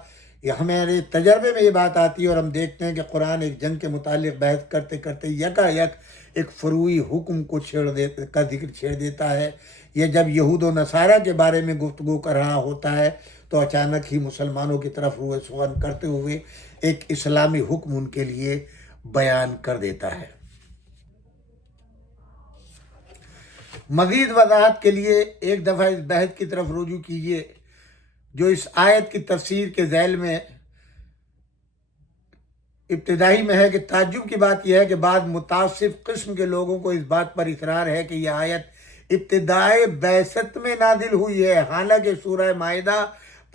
ہمارے تجربے میں یہ بات آتی ہے اور ہم دیکھتے ہیں کہ قرآن ایک جنگ کے متعلق بحث کرتے کرتے یکا یک ایک فروعی حکم کو کا ذکر چھیڑ دیتا ہے، یا جب یہود و نصارہ کے بارے میں گفتگو کر رہا ہوتا ہے تو اچانک ہی مسلمانوں کی طرف روح سخن کرتے ہوئے ایک اسلامی حکم ان کے لیے بیان کر دیتا ہے۔ مزید وضاحت کے لیے ایک دفعہ اس بحث کی طرف رجوع کیجیے جو اس آیت کی تفسیر کے ذیل میں ابتدائی میں ہے، کہ تعجب کی بات یہ ہے کہ بعض متعصب قسم کے لوگوں کو اس بات پر اصرار ہے کہ یہ آیت ابتدائے بعثت میں نازل ہوئی ہے، حالانکہ سورہ مائدہ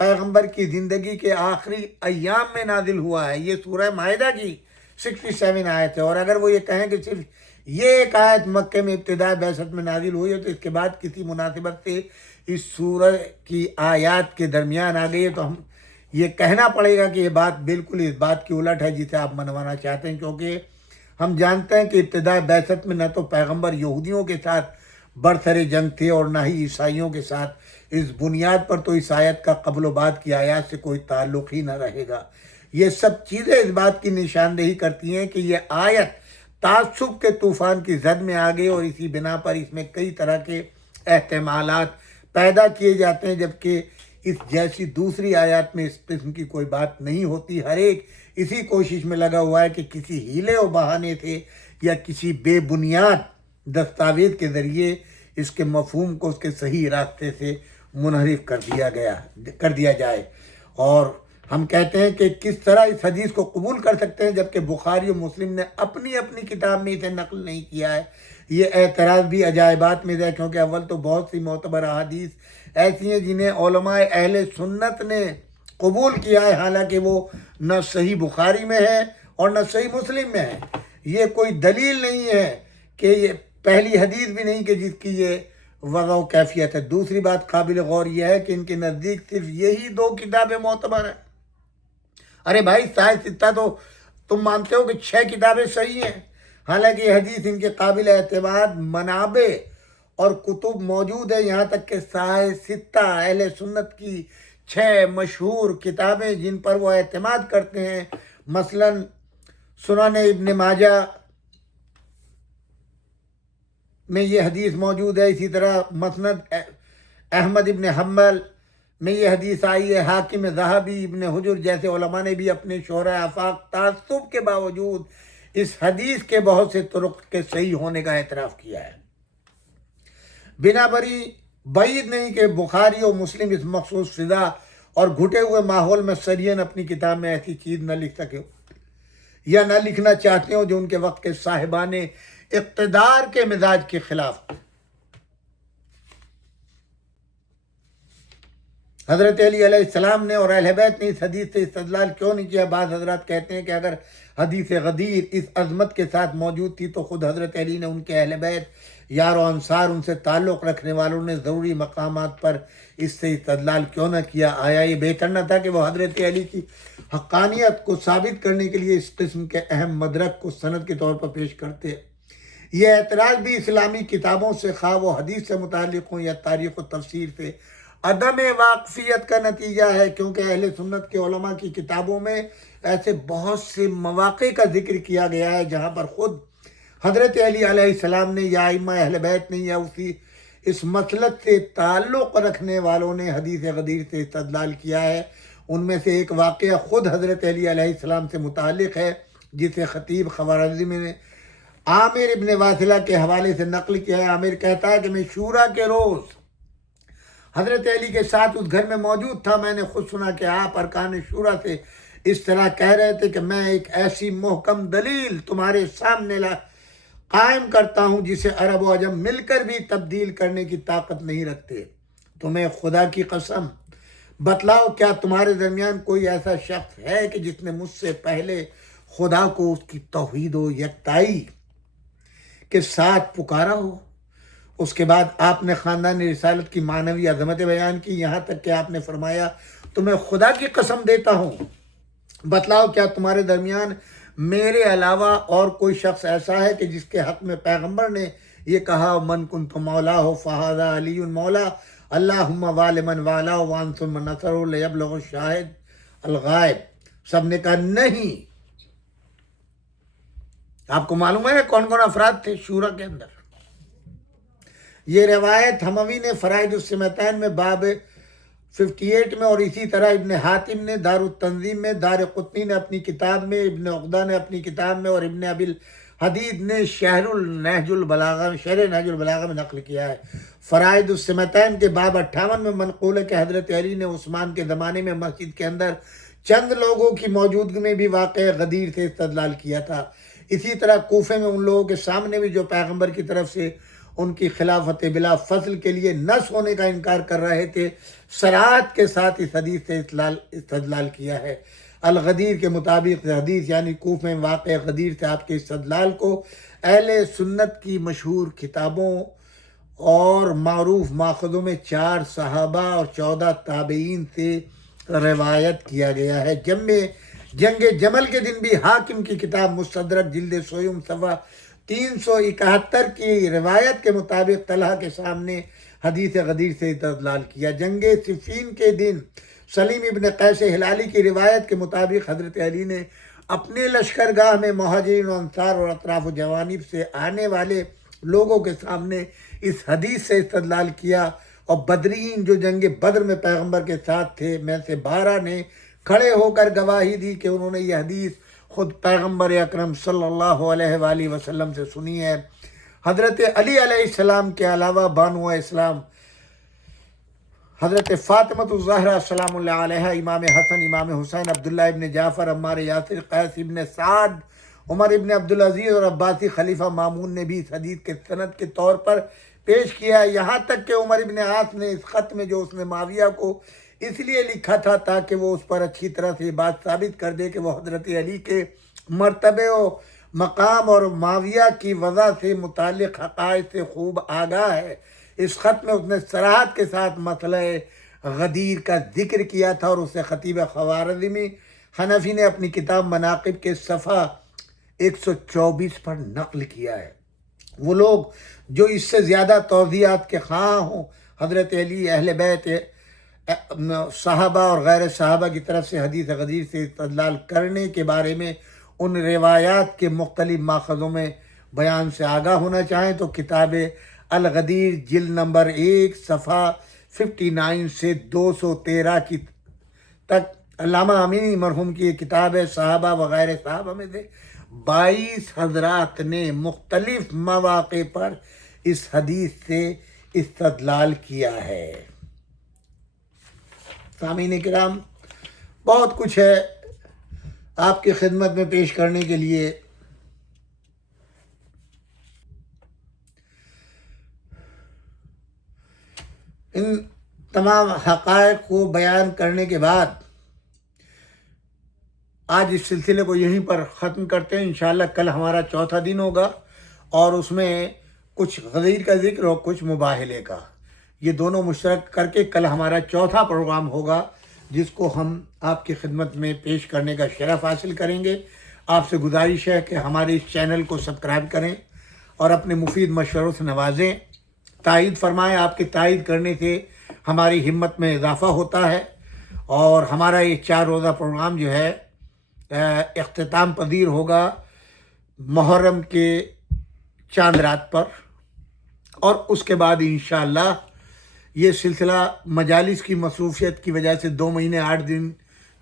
پیغمبر کی زندگی کے آخری ایام میں نازل ہوا ہے۔ یہ سورہ مائدہ کی 67 آیت ہے، اور اگر وہ یہ کہیں کہ صرف یہ ایک آیت مکے میں ابتدائی بعثت میں نازل ہوئی ہے تو اس کے بعد کسی مناسبت سے اس سورہ کی آیات کے درمیان آ گئی ہے، تو ہم یہ کہنا پڑے گا کہ یہ بات بالکل اس بات کی الٹ ہے جسے آپ منوانا چاہتے ہیں، کیونکہ ہم جانتے ہیں کہ ابتدائی بعثت میں نہ تو پیغمبر یہودیوں کے ساتھ برسر جنگ تھے اور نہ ہی عیسائیوں کے ساتھ۔ اس بنیاد پر تو اس آیت کا قبل و بعد کی آیات سے کوئی تعلق ہی نہ رہے گا۔ یہ سب چیزیں اس بات کی نشاندہی کرتی ہیں کہ یہ آیت تعصب کے طوفان کی زد میں آ گئی، اور اسی بنا پر اس میں کئی طرح کے احتمالات پیدا کیے جاتے ہیں، جبکہ اس جیسی دوسری آیات میں اس قسم کی کوئی بات نہیں ہوتی۔ ہر ایک اسی کوشش میں لگا ہوا ہے کہ کسی ہیلے و بہانے سے یا کسی بے بنیاد دستاویز کے ذریعے اس کے مفہوم کو اس کے صحیح راستے سے منحرف کر دیا جائے۔ اور ہم کہتے ہیں کہ کس طرح اس حدیث کو قبول کر سکتے ہیں جبکہ بخاری و مسلم نے اپنی کتاب میں اسے نقل نہیں کیا ہے۔ یہ اعتراض بھی عجائبات میں ہے، کیونکہ اول تو بہت سی معتبر احادیث ایسی ہیں جنہیں علماء اہل سنت نے قبول کیا ہے، حالانکہ وہ نہ صحیح بخاری میں ہے اور نہ صحیح مسلم میں ہے۔ یہ کوئی دلیل نہیں ہے کہ یہ پہلی حدیث بھی نہیں کہ جس کی یہ وضع و کیفیت ہے۔ دوسری بات قابل غور یہ ہے کہ ان کے نزدیک صرف یہی 2 کتابیں معتبر ہیں۔ ارے بھائی، صحیح ستہ تو تم مانتے ہو کہ 6 کتابیں صحیح ہیں، حالانکہ یہ حدیث ان کے قابل اعتماد منابع اور کتب موجود ہے، یہاں تک کہ صحیح ستہ اہل سنت کی 6 مشہور کتابیں جن پر وہ اعتماد کرتے ہیں، مثلا سنن ابن ماجہ میں یہ حدیث موجود ہے، اسی طرح مسند احمد ابن حنبل میں یہ حدیث آئی ہے، حاکم ذہبی، ابن حجر جیسے علماء نے بھی اپنے شہرۂ آفاق تعصب کے باوجود اس حدیث کے بہت سے طرق کے صحیح ہونے کا اعتراف کیا ہے۔ بنا بری بعید نہیں کہ بخاری اور مسلم اس مخصوص فضا اور گھٹے ہوئے ماحول میں سرین اپنی کتاب میں ایسی چیز نہ لکھ سکے یا نہ لکھنا چاہتے ہو جو ان کے وقت کے صاحبان اقتدار کے مزاج کے خلاف۔ حضرت علی علیہ السلام نے اور اہل بیت نے اس حدیث سے استدلال کیوں نہیں کیا؟ بعض حضرات کہتے ہیں کہ اگر حدیث غدیر اس عظمت کے ساتھ موجود تھی تو خود حضرت علی نے ان کے اہل بیت یار و انصار ان سے تعلق رکھنے والوں نے ضروری مقامات پر اس سے استدلال کیوں نہ کیا؟ آیا یہ بہتر نہ تھا کہ وہ حضرت علی کی حقانیت کو ثابت کرنے کے لیے اس قسم کے اہم مدرک کو سند کے طور پر پیش کرتے؟ یہ اعتراض بھی اسلامی کتابوں سے خواہ وہ حدیث سے متعلق ہوں یا تاریخ و تفسیر سے عدم واقفیت کا نتیجہ ہے، کیونکہ اہل سنت کے علماء کی کتابوں میں ایسے بہت سے مواقع کا ذکر کیا گیا ہے جہاں پر خود حضرت علی علیہ السلام نے یا ائمہ اہل بیت نے یا اس مسلک سے تعلق رکھنے والوں نے حدیث غدیر سے استدلال کیا ہے۔ ان میں سے ایک واقعہ خود حضرت علی علیہ السلام سے متعلق ہے، جسے خطیب خوارزمی نے عامر ابن واصلہ کے حوالے سے نقل کیا ہے۔ عامر کہتا ہے کہ میں شورا کے روز حضرت علی کے ساتھ اس گھر میں موجود تھا، میں نے خود سنا کہ آپ ارکان شورا سے اس طرح کہہ رہے تھے کہ میں ایک ایسی محکم دلیل تمہارے سامنے قائم کرتا ہوں جسے عرب و عجم مل کر بھی تبدیل کرنے کی طاقت نہیں رکھتے۔ تمہیں خدا کی قسم بتلاؤ، کیا تمہارے درمیان کوئی ایسا شخص ہے کہ جس نے مجھ سے پہلے خدا کو اس کی توحید و یکتائی کے ساتھ پکارا ہو؟ اس کے بعد آپ نے خاندان رسالت کی معنوی عظمت بیان کی، یہاں تک کہ آپ نے فرمایا تمہیں خدا کی قسم دیتا ہوں، بتلاؤ کیا تمہارے درمیان میرے علاوہ اور کوئی شخص ایسا ہے کہ جس کے حق میں پیغمبر نے یہ کہا من کنت مولا ہو فہذا علی مولا اللہم والمن والا وانصر من نصر لیبلغ الشاہد الغائب؟ سب نے کہا نہیں۔ آپ کو معلوم ہے کون کون افراد تھے شورا کے اندر؟ یہ روایت حموی نے فرائض السمتین میں باب 58 میں، اور اسی طرح ابن حاتم نے دار التنظیم میں، دار قطنی نے اپنی کتاب میں، ابن عقدہ نے اپنی کتاب میں، اور ابن ابی الحدید نے شرح نہج البلاغہ میں نقل کیا ہے۔ فرائض السمتین کے باب 58 میں منقول ہے کہ حضرت علی نے عثمان کے زمانے میں مسجد کے اندر چند لوگوں کی موجودگی میں بھی واقع غدیر سے استدلال کیا تھا۔ اسی طرح کوفے میں ان لوگوں کے سامنے بھی جو پیغمبر کی طرف سے ان کی خلافت بلا فصل کے لیے نص ہونے کا انکار کر رہے تھے، صراحت کے ساتھ اس حدیث سے استدلال کیا ہے۔ الغدیر کے مطابق حدیث یعنی کوفہ میں واقع غدیر سے آپ کے استدلال کو اہل سنت کی مشہور کتابوں اور معروف ماخذوں میں 4 صحابہ اور 14 تابعین سے روایت کیا گیا ہے۔ جنگ جمل کے دن بھی حاکم کی کتاب مستدرک جلد سوم صفحہ 371 کی روایت کے مطابق طلحہ کے سامنے حدیث غدیر سے استدلال کیا۔ جنگ صفین کے دن سلیم ابن قیس ہلالی کی روایت کے مطابق حضرت علی نے اپنے لشکرگاہ میں مہاجرین و انصار اور اطراف و جوانب سے آنے والے لوگوں کے سامنے اس حدیث سے استدلال کیا، اور بدرین جو جنگ بدر میں پیغمبر کے ساتھ تھے میں سے 12 نے کھڑے ہو کر گواہی دی کہ انہوں نے یہ حدیث خود پیغمبر اکرم صلی اللہ علیہ وآلہ وسلم سے سنی ہے۔ حضرت علی علیہ السلام کے علاوہ بانو اسلام حضرت فاطمہ الزہرا سلام اللہ علیہ، امام حسن، امام حسین، عبداللہ ابن جعفر، عمار یاسر، قیس ابن سعد، عمر ابن عبدالعزیز اور عباسی خلیفہ مامون نے بھی اس حدیث کے سند کے طور پر پیش کیا، یہاں تک کہ عمر ابن عاص نے اس خط میں جو اس نے معاویہ کو اس لیے لکھا تھا تاکہ وہ اس پر اچھی طرح سے یہ بات ثابت کر دے کہ وہ حضرت علی کے مرتبے و مقام اور معاویہ کی وضع سے متعلق حقائق سے خوب آگاہ ہے، اس خط میں اس نے صراحت کے ساتھ مسئلہ غدیر کا ذکر کیا تھا، اور اسے خطیب خوارزمی حنفی نے اپنی کتاب مناقب کے صفحہ 124 پر نقل کیا ہے۔ وہ لوگ جو اس سے زیادہ توضیحات کے خواہاں ہوں، حضرت علی، اہل بیت، صحابہ اور غیر صحابہ کی طرف سے حدیث غدیر سے استدلال کرنے کے بارے میں ان روایات کے مختلف ماخذوں میں بیان سے آگاہ ہونا چاہیں تو کتاب الغدیر جلد نمبر 1 صفحہ 59 سے 213 کی تک علامہ امینی مرحوم کی یہ کتاب ہے۔ صحابہ وغیر صحابہ میں سے 22 حضرات نے مختلف مواقع پر اس حدیث سے استدلال کیا ہے۔ سامعین کرام، بہت کچھ ہے آپ کی خدمت میں پیش کرنے کے لیے۔ ان تمام حقائق کو بیان کرنے کے بعد آج اس سلسلے کو یہیں پر ختم کرتے ہیں۔ انشاءاللہ کل ہمارا 4تھا دن ہوگا، اور اس میں کچھ غدیر کا ذکر اور کچھ مباہلے کا، یہ دونوں مشترک کر کے کل ہمارا 4تھا پروگرام ہوگا، جس کو ہم آپ کی خدمت میں پیش کرنے کا شرف حاصل کریں گے۔ آپ سے گزارش ہے کہ ہمارے اس چینل کو سبسکرائب کریں اور اپنے مفید مشوروں سے نوازیں، تائید فرمائیں۔ آپ کی تائید کرنے سے ہماری ہمت میں اضافہ ہوتا ہے، اور ہمارا یہ 4 روزہ پروگرام جو ہے اختتام پذیر ہوگا محرم کے چاند رات پر، اور اس کے بعد انشاءاللہ یہ سلسلہ مجالس کی مصروفیت کی وجہ سے 2 مہینے 8 دن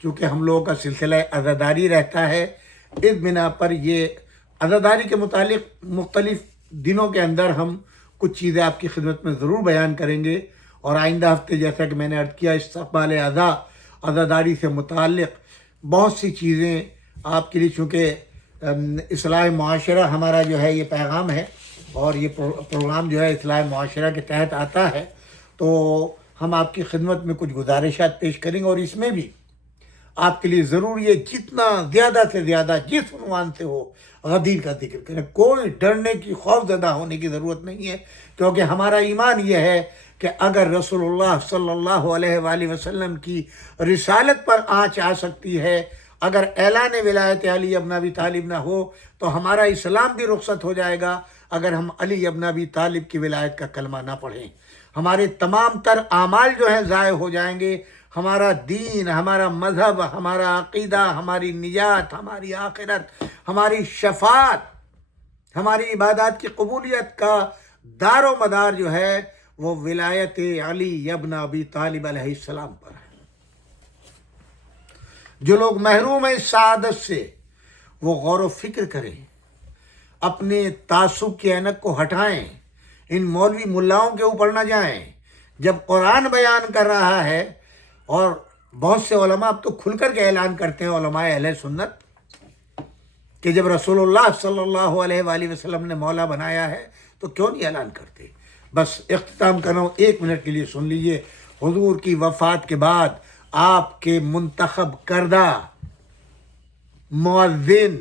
چونکہ ہم لوگوں کا سلسلہ عزاداری رہتا ہے، اس بنا پر یہ عزاداری کے متعلق مختلف دنوں کے اندر ہم کچھ چیزیں آپ کی خدمت میں ضرور بیان کریں گے، اور آئندہ ہفتے جیسا کہ میں نے عرض کیا استقبال عزاداری سے متعلق بہت سی چیزیں آپ کے لیے، چونکہ اصلاح معاشرہ ہمارا جو ہے یہ پیغام ہے، اور یہ پروگرام جو ہے اصلاح معاشرہ کے تحت آتا ہے، تو ہم آپ کی خدمت میں کچھ گزارشات پیش کریں گے، اور اس میں بھی آپ کے لیے ضرور یہ جتنا زیادہ سے زیادہ جس عنوان سے ہو غدیر کا ذکر کریں۔ کوئی ڈرنے کی، خوف زدہ ہونے کی ضرورت نہیں ہے، کیونکہ ہمارا ایمان یہ ہے کہ اگر رسول اللہ صلی اللہ علیہ وآلہ وسلم کی رسالت پر آنچ آ سکتی ہے، اگر اعلان ولایت علی ابن ابی طالب نہ ہو تو ہمارا اسلام بھی رخصت ہو جائے گا اگر ہم علی ابن ابی طالب کی ولایت کا کلمہ نہ پڑھیں۔ ہمارے تمام تر اعمال جو ہیں ضائع ہو جائیں گے، ہمارا دین، ہمارا مذہب، ہمارا عقیدہ، ہماری نجات، ہماری آخرت، ہماری شفاعت، ہماری عبادات کی قبولیت کا دار و مدار جو ہے وہ ولایت علی ابن ابی طالب علیہ السلام پر ہے۔ جو لوگ محروم ہیں اس سعادت سے وہ غور و فکر کریں، اپنے تعصب کی اینک کو ہٹائیں، ان مولوی ملاؤں کے اوپر نہ جائیں۔ جب قرآن بیان کر رہا ہے، اور بہت سے علماء اب تو کھل کر کے اعلان کرتے ہیں، علماء اہل سنت، کہ جب رسول اللہ صلی اللہ علیہ وآلہ وسلم نے مولا بنایا ہے تو کیوں نہیں اعلان کرتے۔ بس اختتام کر رہا ہوں، 1 منٹ کے لیے سن لیجئے۔ حضور کی وفات کے بعد آپ کے منتخب کردہ مؤذن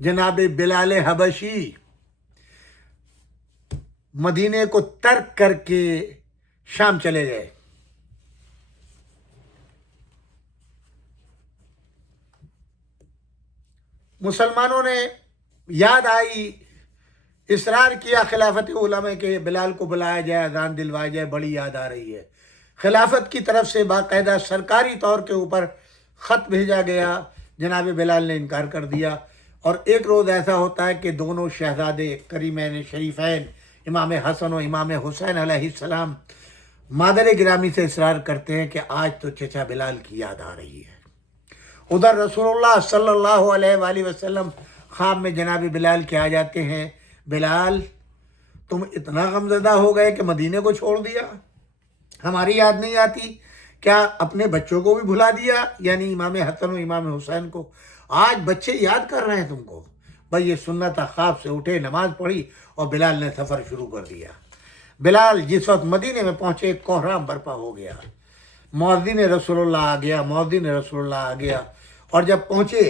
جناب بلال حبشی مدینے کو ترک کر کے شام چلے گئے. مسلمانوں نے یاد آئی، اصرار کیا خلافت علماء کے بلال کو بلایا جائے، اذان دلوایا جائے، بڑی یاد آ رہی ہے. خلافت کی طرف سے باقاعدہ سرکاری طور کے اوپر خط بھیجا گیا، جناب بلال نے انکار کر دیا. اور ایک روز ایسا ہوتا ہے کہ دونوں شہزادے کریمین شریفین امام حسن و امام حسین علیہ السلام مادر گرامی سے اصرار کرتے ہیں کہ آج تو چچا بلال کی یاد آ رہی ہے. ادھر رسول اللہ صلی اللہ علیہ وآلہ وسلم خواب میں جناب بلال کے آ جاتے ہیں. بلال تم اتنا غمزدہ ہو گئے کہ مدینے کو چھوڑ دیا، ہماری یاد نہیں آتی؟ کیا اپنے بچوں کو بھی بھلا دیا؟ یعنی امام حسن و امام حسین کو. آج بچے یاد کر رہے ہیں تم کو. بھائی یہ سننا تھا. خواب سے اٹھے، نماز پڑھی اور بلال نے سفر شروع کر دیا. بلال جس وقت مدینے میں پہنچے کوہرام برپا ہو گیا. مؤذن رسول اللہ آ گیا، مؤذن رسول اللہ آ گیا. اور جب پہنچے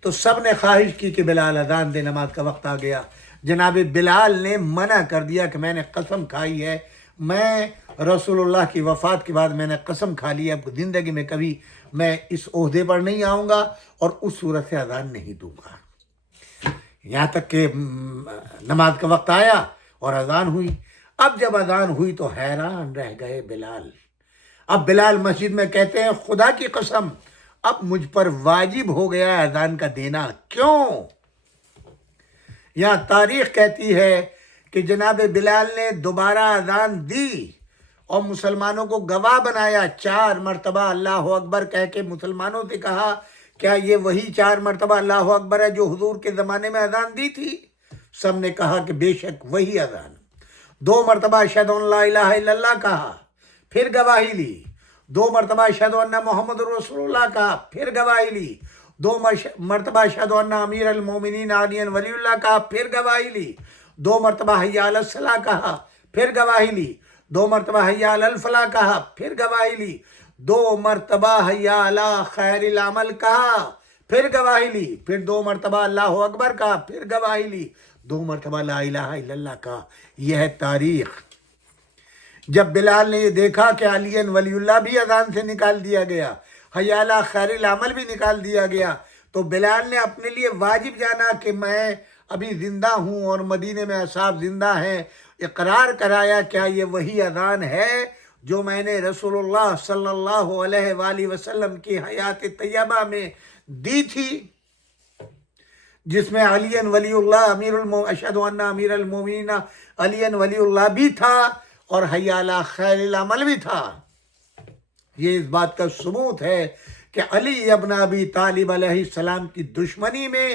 تو سب نے خواہش کی کہ بلال اذان دے، نماز کا وقت آ گیا. جناب بلال نے منع کر دیا کہ میں نے قسم کھائی ہے، میں رسول اللہ کی وفات کے بعد میں نے قسم کھا لی اب زندگی میں کبھی میں اس عہدے پر نہیں آؤں گا اور اس صورت سے اذان نہیں دوں گا. یہاں تک کہ نماز کا وقت آیا اور اذان ہوئی. اب جب اذان ہوئی تو حیران رہ گئے بلال. اب بلال مسجد میں کہتے ہیں خدا کی قسم اب مجھ پر واجب ہو گیا اذان کا دینا. کیوں؟ یہاں تاریخ کہتی ہے کہ جناب بلال نے دوبارہ اذان دی اور مسلمانوں کو گواہ بنایا. 4 مرتبہ اللہ اکبر کہہ کے مسلمانوں سے کہا کیا یہ وہی 4 مرتبہ اللہ اکبر ہے جو حضور کے زمانے میں اذان دی تھی؟ سب نے کہا کہ بے شک وہی اذان. 2 مرتبہ اشہد ان لا الہ الا اللہ کہا، پھر گواہی لی. 2 مرتبہ اشہد ان محمد رسول اللہ کہا، پھر گواہی لی. 2 مرتبہ اشہد ان امیر المومنین علی ولی اللہ کہا، پھر گواہی لی. 2 مرتبہ حی علی الصلاۃ کہا، پھر گواہی لی. 2 مرتبہ حی علی الفلاح کہا، پھر گواہی لی. 2 مرتبہ حی علی خیر العمل کہا، پھر گواہی لی. پھر 2 مرتبہ اللہ اکبر کہا، پھر گواہی لی. 2 مرتبہ لا الہ الا اللہ کہا. یہ ہے تاریخ. جب بلال نے یہ دیکھا کہ علی ولی اللہ بھی اذان سے نکال دیا گیا، حی علی خیر العمل بھی نکال دیا گیا، تو بلال نے اپنے لیے واجب جانا کہ میں ابھی زندہ ہوں اور مدینے میں اصحاب زندہ ہیں. اقرار کرایا کیا یہ وہی اذان ہے جو میں نے رسول اللہ صلی اللہ علیہ وآلہ وسلم کی حیات طیبہ میں دی تھی، جس میں علی ولی اللہ اشہد ان امیر المومنین علی ولی اللہ بھی تھا اور حی علی خیر العمل بھی تھا. یہ اس بات کا ثبوت ہے کہ علی ابن ابی طالب علیہ السلام کی دشمنی میں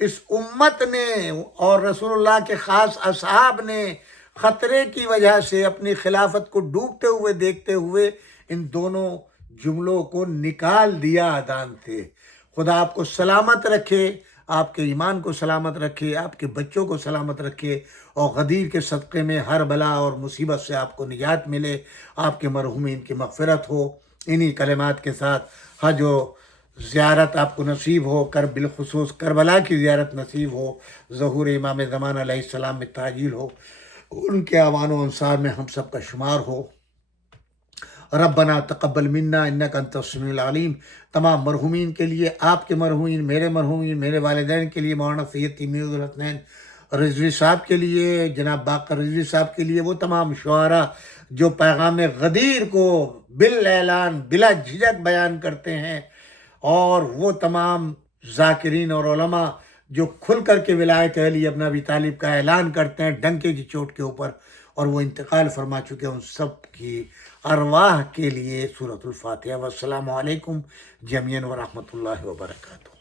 اس امت نے اور رسول اللہ کے خاص اصحاب نے خطرے کی وجہ سے اپنی خلافت کو ڈوبتے ہوئے دیکھتے ہوئے ان دونوں جملوں کو نکال دیا اذان سے. خدا آپ کو سلامت رکھے، آپ کے ایمان کو سلامت رکھے، آپ کے بچوں کو سلامت رکھے اور غدیر کے صدقے میں ہر بلا اور مصیبت سے آپ کو نجات ملے، آپ کے مرحومین کی مغفرت ہو. انہی کلمات کے ساتھ حج و زیارت آپ کو نصیب ہو، بالخصوص کربلا کی زیارت نصیب ہو، ظہور امام زمان علیہ السلام میں تعجیل ہو، ان کے اعوان و انصار میں ہم سب کا شمار ہو. ربنا تقبل منا انک انت السمیع العلیم. تمام مرحومین کے لیے، آپ کے مرحومین، میرے والدین کے لیے، مولانا سید تیمیز الحسنین رضوی صاحب کے لیے، جناب باقر رضوی صاحب کے لیے، وہ تمام شعراء جو پیغام غدیر کو بالاعلان بلا جھجک بیان کرتے ہیں، اور وہ تمام ذاکرین اور علماء جو کھل کر کے ولایت علی ابن ابی طالب کا اعلان کرتے ہیں ڈنکے کی چوٹ کے اوپر، اور وہ انتقال فرما چکے ہیں، ان سب کی ارواح کے لیے سورۃ الفاتحہ. والسلام علیکم جمیعاً ورحمۃ اللہ وبرکاتہ.